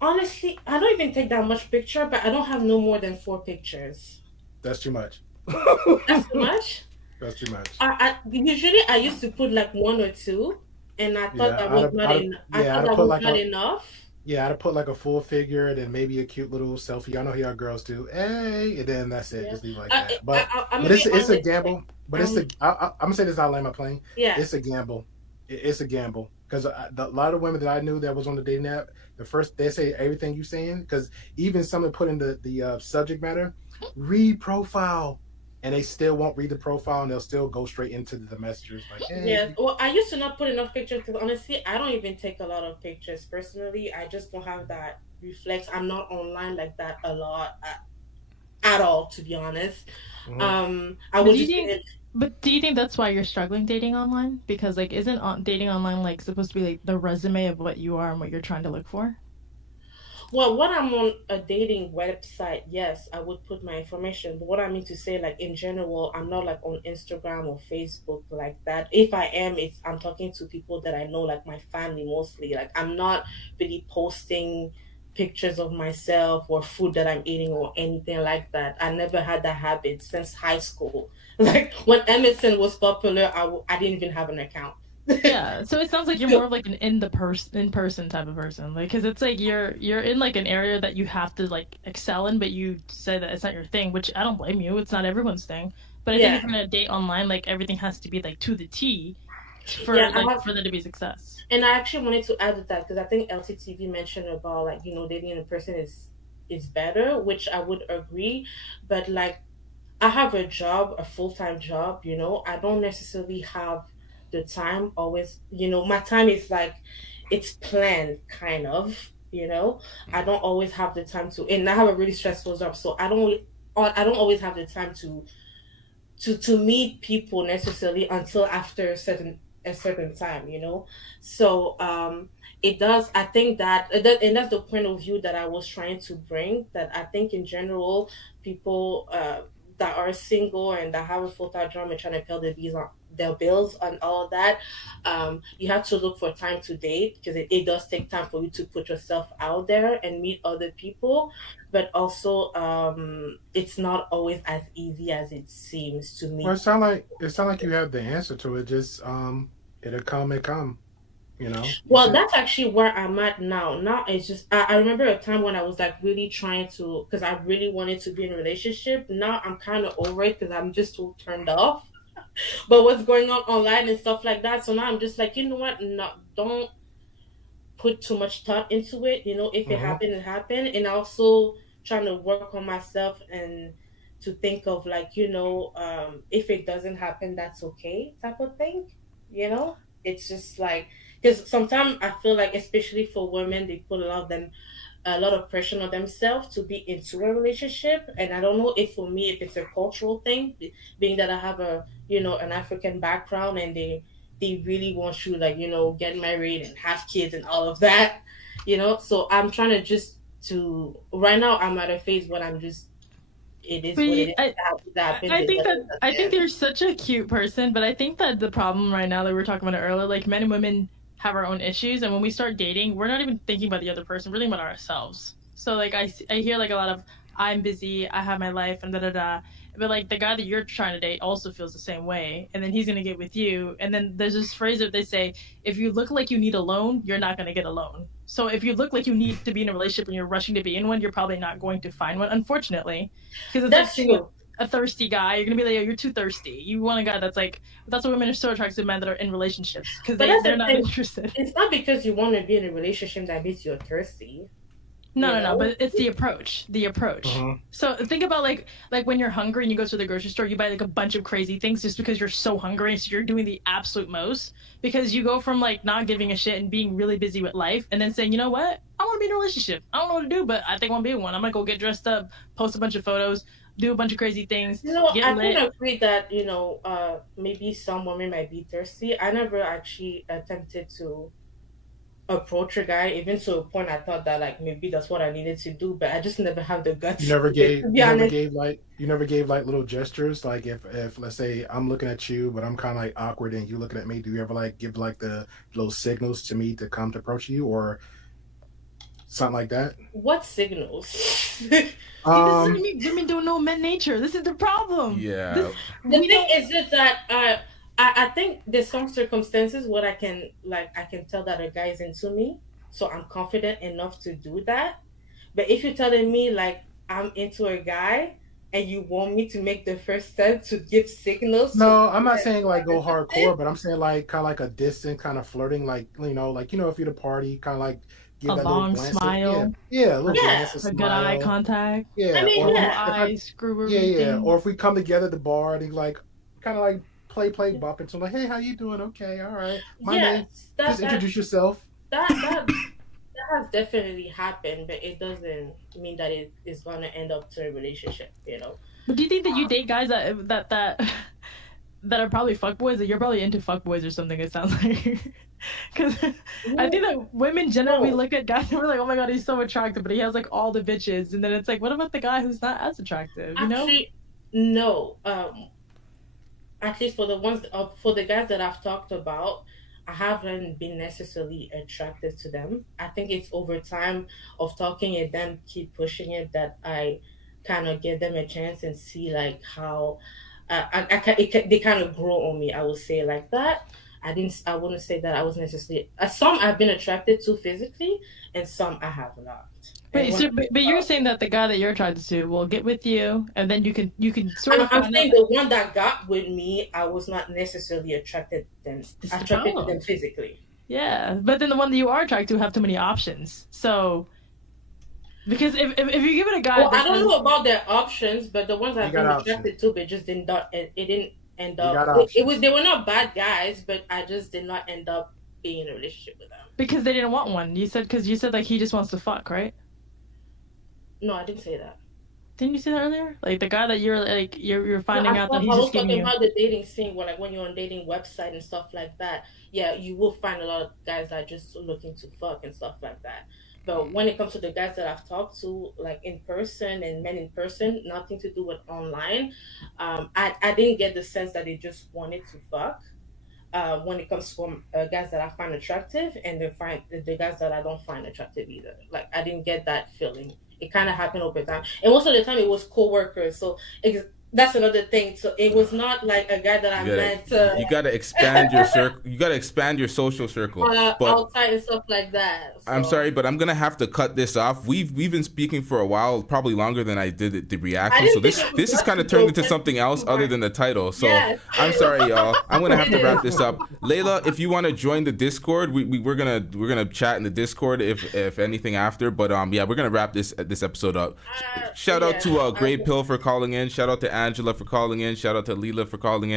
Honestly, I don't even take that much picture, but I don't have no more than 4 pictures. That's too much. That's too much? That's too much. I usually I used to put like 1 or 2, and I thought that was not enough. I thought that was not enough. Yeah, I'd put like a full figure and then maybe a cute little selfie. I know how girls do. Hey, and then that's it. Yeah. Just leave it like that. But it's a gamble. But I'm gonna say this. I'll land my plane. Yeah, it's a gamble. It's a gamble because a lot of women that I knew that was on the dating app, the first they say everything you saying because even someone put in the subject matter, read profile, and they still won't read the profile and they'll still go straight into the messages like, hey. Yeah. Well, I used to not put enough pictures because honestly, I don't even take a lot of pictures personally. I just don't have that reflex. I'm not online like that a lot at all, to be honest. Mm-hmm. But do you think that's why you're struggling dating online? Because like, isn't dating online like supposed to be like the resume of what you are and what you're trying to look for? Well, when I'm on a dating website, yes, I would put my information. But what I mean to say, like in general, I'm not like on Instagram or Facebook like that. If I am, I'm talking to people that I know, like my family mostly. Like I'm not really posting pictures of myself or food that I'm eating or anything like that. I never had that habit since high school. Like when MSN was popular, I didn't even have an account. Yeah, so it sounds like you're more of like an in person type of person, like because it's like you're in like an area that you have to like excel in, but you say that it's not your thing, which I don't blame you. It's not everyone's thing, but I think if you're gonna date online, like everything has to be like to the T for for there to be success. And I actually wanted to add to that because I think LTTV mentioned about like dating in person is better, which I would agree, but like I have a job, a full-time job. I don't necessarily have the time always. My time is like it's planned kind of. I don't always have the time to, and I have a really stressful job, so I don't always have the time to meet people necessarily until after a certain time. So it does. I think and that's the point of view that I was trying to bring. That I think in general, people that are single and that have a full-time job and trying to pay their bills and all of that, you have to look for time to date, because it does take time for you to put yourself out there and meet other people. But also, it's not always as easy as it seems to me. Well, it sound like you have the answer to it. Just it'll come. You know. Well, that's actually where I'm at now. Now it's just I remember a time when I was like really trying to, because I really wanted to be in a relationship. Now I'm kind of over it because I'm just too turned off. But what's going on online and stuff like that. So now I'm just like, you know what? No, don't put too much thought into it. You know, if it happened, it happened. And also trying to work on myself and to think of like, you know, if it doesn't happen, that's okay, type of thing. You know, it's just like, because sometimes I feel like, especially for women, they put a lot of pressure on themselves to be into a relationship. And I don't know if for me, if it's a cultural thing, being that I have an African background, and they really want you, like, you know, get married and have kids and all of that, you know. So I'm trying to right now I'm at a phase when I'm just, it is what it is. I think you're such a cute person, but I think that the problem right now that we were talking about it earlier, like men and women have our own issues, and when we start dating, we're not even thinking about the other person, we're thinking about ourselves. So like I hear like a lot of, I'm busy, I have my life, and da-da-da. But like the guy that you're trying to date also feels the same way, and then he's gonna get with you. And then there's this phrase that they say, if you look like you need a loan, you're not gonna get a loan. So if you look like you need to be in a relationship and you're rushing to be in one, you're probably not going to find one, unfortunately. Because it's like a thirsty guy, you're gonna be like, yo, you're too thirsty. You want a guy that's like, that's why women are so attracted to men that are in relationships, because they're not interested. It's not because you want to be in a relationship that means you're thirsty. No, but it's the approach. So think about like when you're hungry and you go to the grocery store, you buy like a bunch of crazy things just because you're so hungry, so you're doing the absolute most, because you go from like not giving a shit and being really busy with life, and then saying, you know what, I want to be in a relationship, I don't know what to do, but I think I want to be in one. I'm gonna go get dressed up, post a bunch of photos, do a bunch of crazy things. You know, I can agree that, you know, maybe some women might be thirsty. I never actually attempted to approach a guy, even to a point I thought that like maybe that's what I needed to do, but I just never have the guts. You never gave like little gestures, like if let's say I'm looking at you but I'm kind of like awkward and you looking at me, do you ever like give like the little signals to me to come to approach you or something like that? What signals? Women don't know men nature. This is the problem. Yeah. The thing is just that I think there's some circumstances where I can tell that a guy is into me, so I'm confident enough to do that. But if you're telling me like I'm into a guy and you want me to make the first step to give signals, no, I'm not saying like go hardcore, but I'm saying like kind of like a distant kind of flirting, like you know if you're at a party, kind of like give a that long little smile, a little glance, a good eye contact, yeah, I mean, or if we come together at the bar and like kind of like play bump into like, hey, how you doing? Okay, all right. My name. Just introduce yourself. That has definitely happened, but it doesn't mean that it is gonna end up to a relationship, you know. But do you think that you date guys that are probably fuckboys, that you're probably into fuckboys or something, it sounds like? Because I think that women generally look at guys and we're like, oh my god, he's so attractive, but he has like all the bitches, and then it's like, what about the guy who's not as attractive, you know? No. At least for the guys that I've talked about, I haven't been necessarily attracted to them. I think it's over time of talking and them keep pushing it that I kind of give them a chance and see like how they kind of grow on me. I would say like that. I wouldn't say that I was necessarily. Some I've been attracted to physically, and some I have not. But you're saying that the guy that you're attracted to will get with you, and then you can sort of. I'm saying the one that got with me, I was not necessarily attracted to them physically. Yeah, but then the one that you are attracted to have too many options. So, because if you give it a guy, I don't know about their options, but the ones I've been attracted to, but just didn't end up. They were not bad guys, but I just did not end up being in a relationship with them because they didn't want one. You said like he just wants to fuck, right? No, I didn't say that. Didn't you see that earlier? Like the guy that you're finding out that he's I was just giving talking you. about the dating scene where, like, when you're on dating website and stuff like that. Yeah, you will find a lot of guys that are just looking to fuck and stuff like that. But when it comes to the guys that I've talked to, like in person and men in person, nothing to do with online. I didn't get the sense that they just wanted to fuck. When it comes from guys that I find attractive and the guys that I don't find attractive either. Like I didn't get that feeling. It kind of happened over time, and most of the time it was co-workers. So that's another thing. So it was not like a guy that I met. You gotta expand your circle. You gotta expand your social circle. But outside and stuff like that. So. I'm sorry, but I'm gonna have to cut this off. We've been speaking for a while, probably longer than I did the reaction. So this is kind of turned into something else other than the title. So yes. I'm sorry, y'all. I'm gonna have to wrap this up. Layla, if you want to join the Discord, we're gonna chat in the Discord if anything after. But yeah, we're gonna wrap this episode up. Shout out to Great Pill for calling in. Shout out to Angela for calling in. Shout out to Layla for calling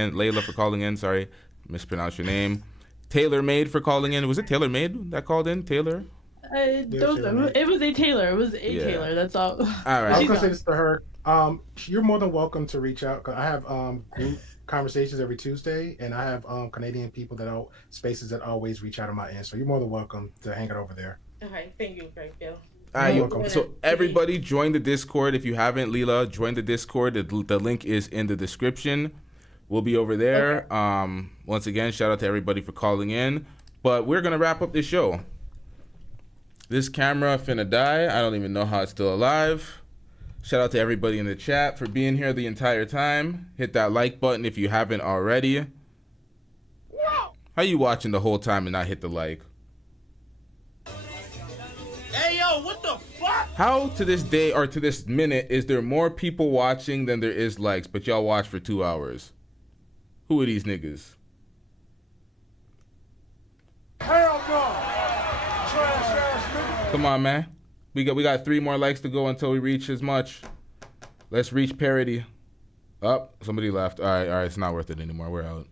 in. Sorry, mispronounced your name. Taylor Made for calling in. Was it Taylor Made that called in? Taylor? It was a Taylor. It was a Taylor. That's all. All right. I was gonna say this to her. You're more than welcome to reach out. Cause I have group conversations every Tuesday, and I have Canadian people spaces that always reach out on my end. So you're more than welcome to hang it over there. Okay, thank you, Great Bill. So everybody join the Discord. If you haven't, Leela, join the Discord. The link is in the description. We'll be over there. Okay. Once again, shout out to everybody for calling in. But we're gonna wrap up this show. This camera finna die. I don't even know how it's still alive. Shout out to everybody in the chat for being here the entire time. Hit that like button if you haven't already. How you watching the whole time and not hit the like? Hey yo, what the fuck? How to this day or to this minute is there more people watching than there is likes, but y'all watch for 2 hours? Who are these niggas? Hell no! Trash ass nigga. Come on, man. We got 3 more likes to go until we reach as much. Let's reach parity. Oh, somebody left. All right, it's not worth it anymore. We're out.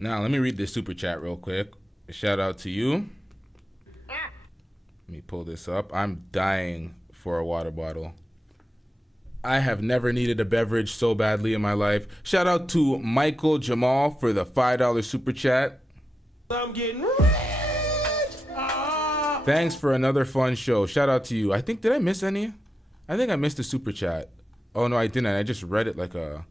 Now, let me read this super chat real quick. A shout out to you. Let me pull this up. I'm dying for a water bottle. I have never needed a beverage so badly in my life. Shout out to Michael Jamal for the $5 super chat. I'm getting rich. Thanks for another fun show. Shout out to you. Did I miss any? I think I missed the super chat. Oh, no, I didn't. I just read it like a...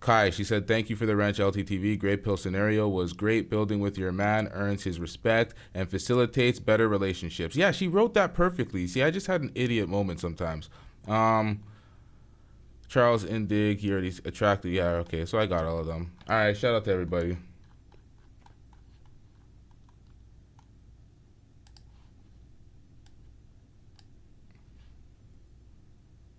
Kai, she said, thank you for the ranch LTTV. Great Pill scenario was great. Building with your man earns his respect and facilitates better relationships. Yeah, she wrote that perfectly. See, I just had an idiot moment sometimes. Charles Indig, he already attracted. Yeah, okay, so I got all of them. All right, shout out to everybody.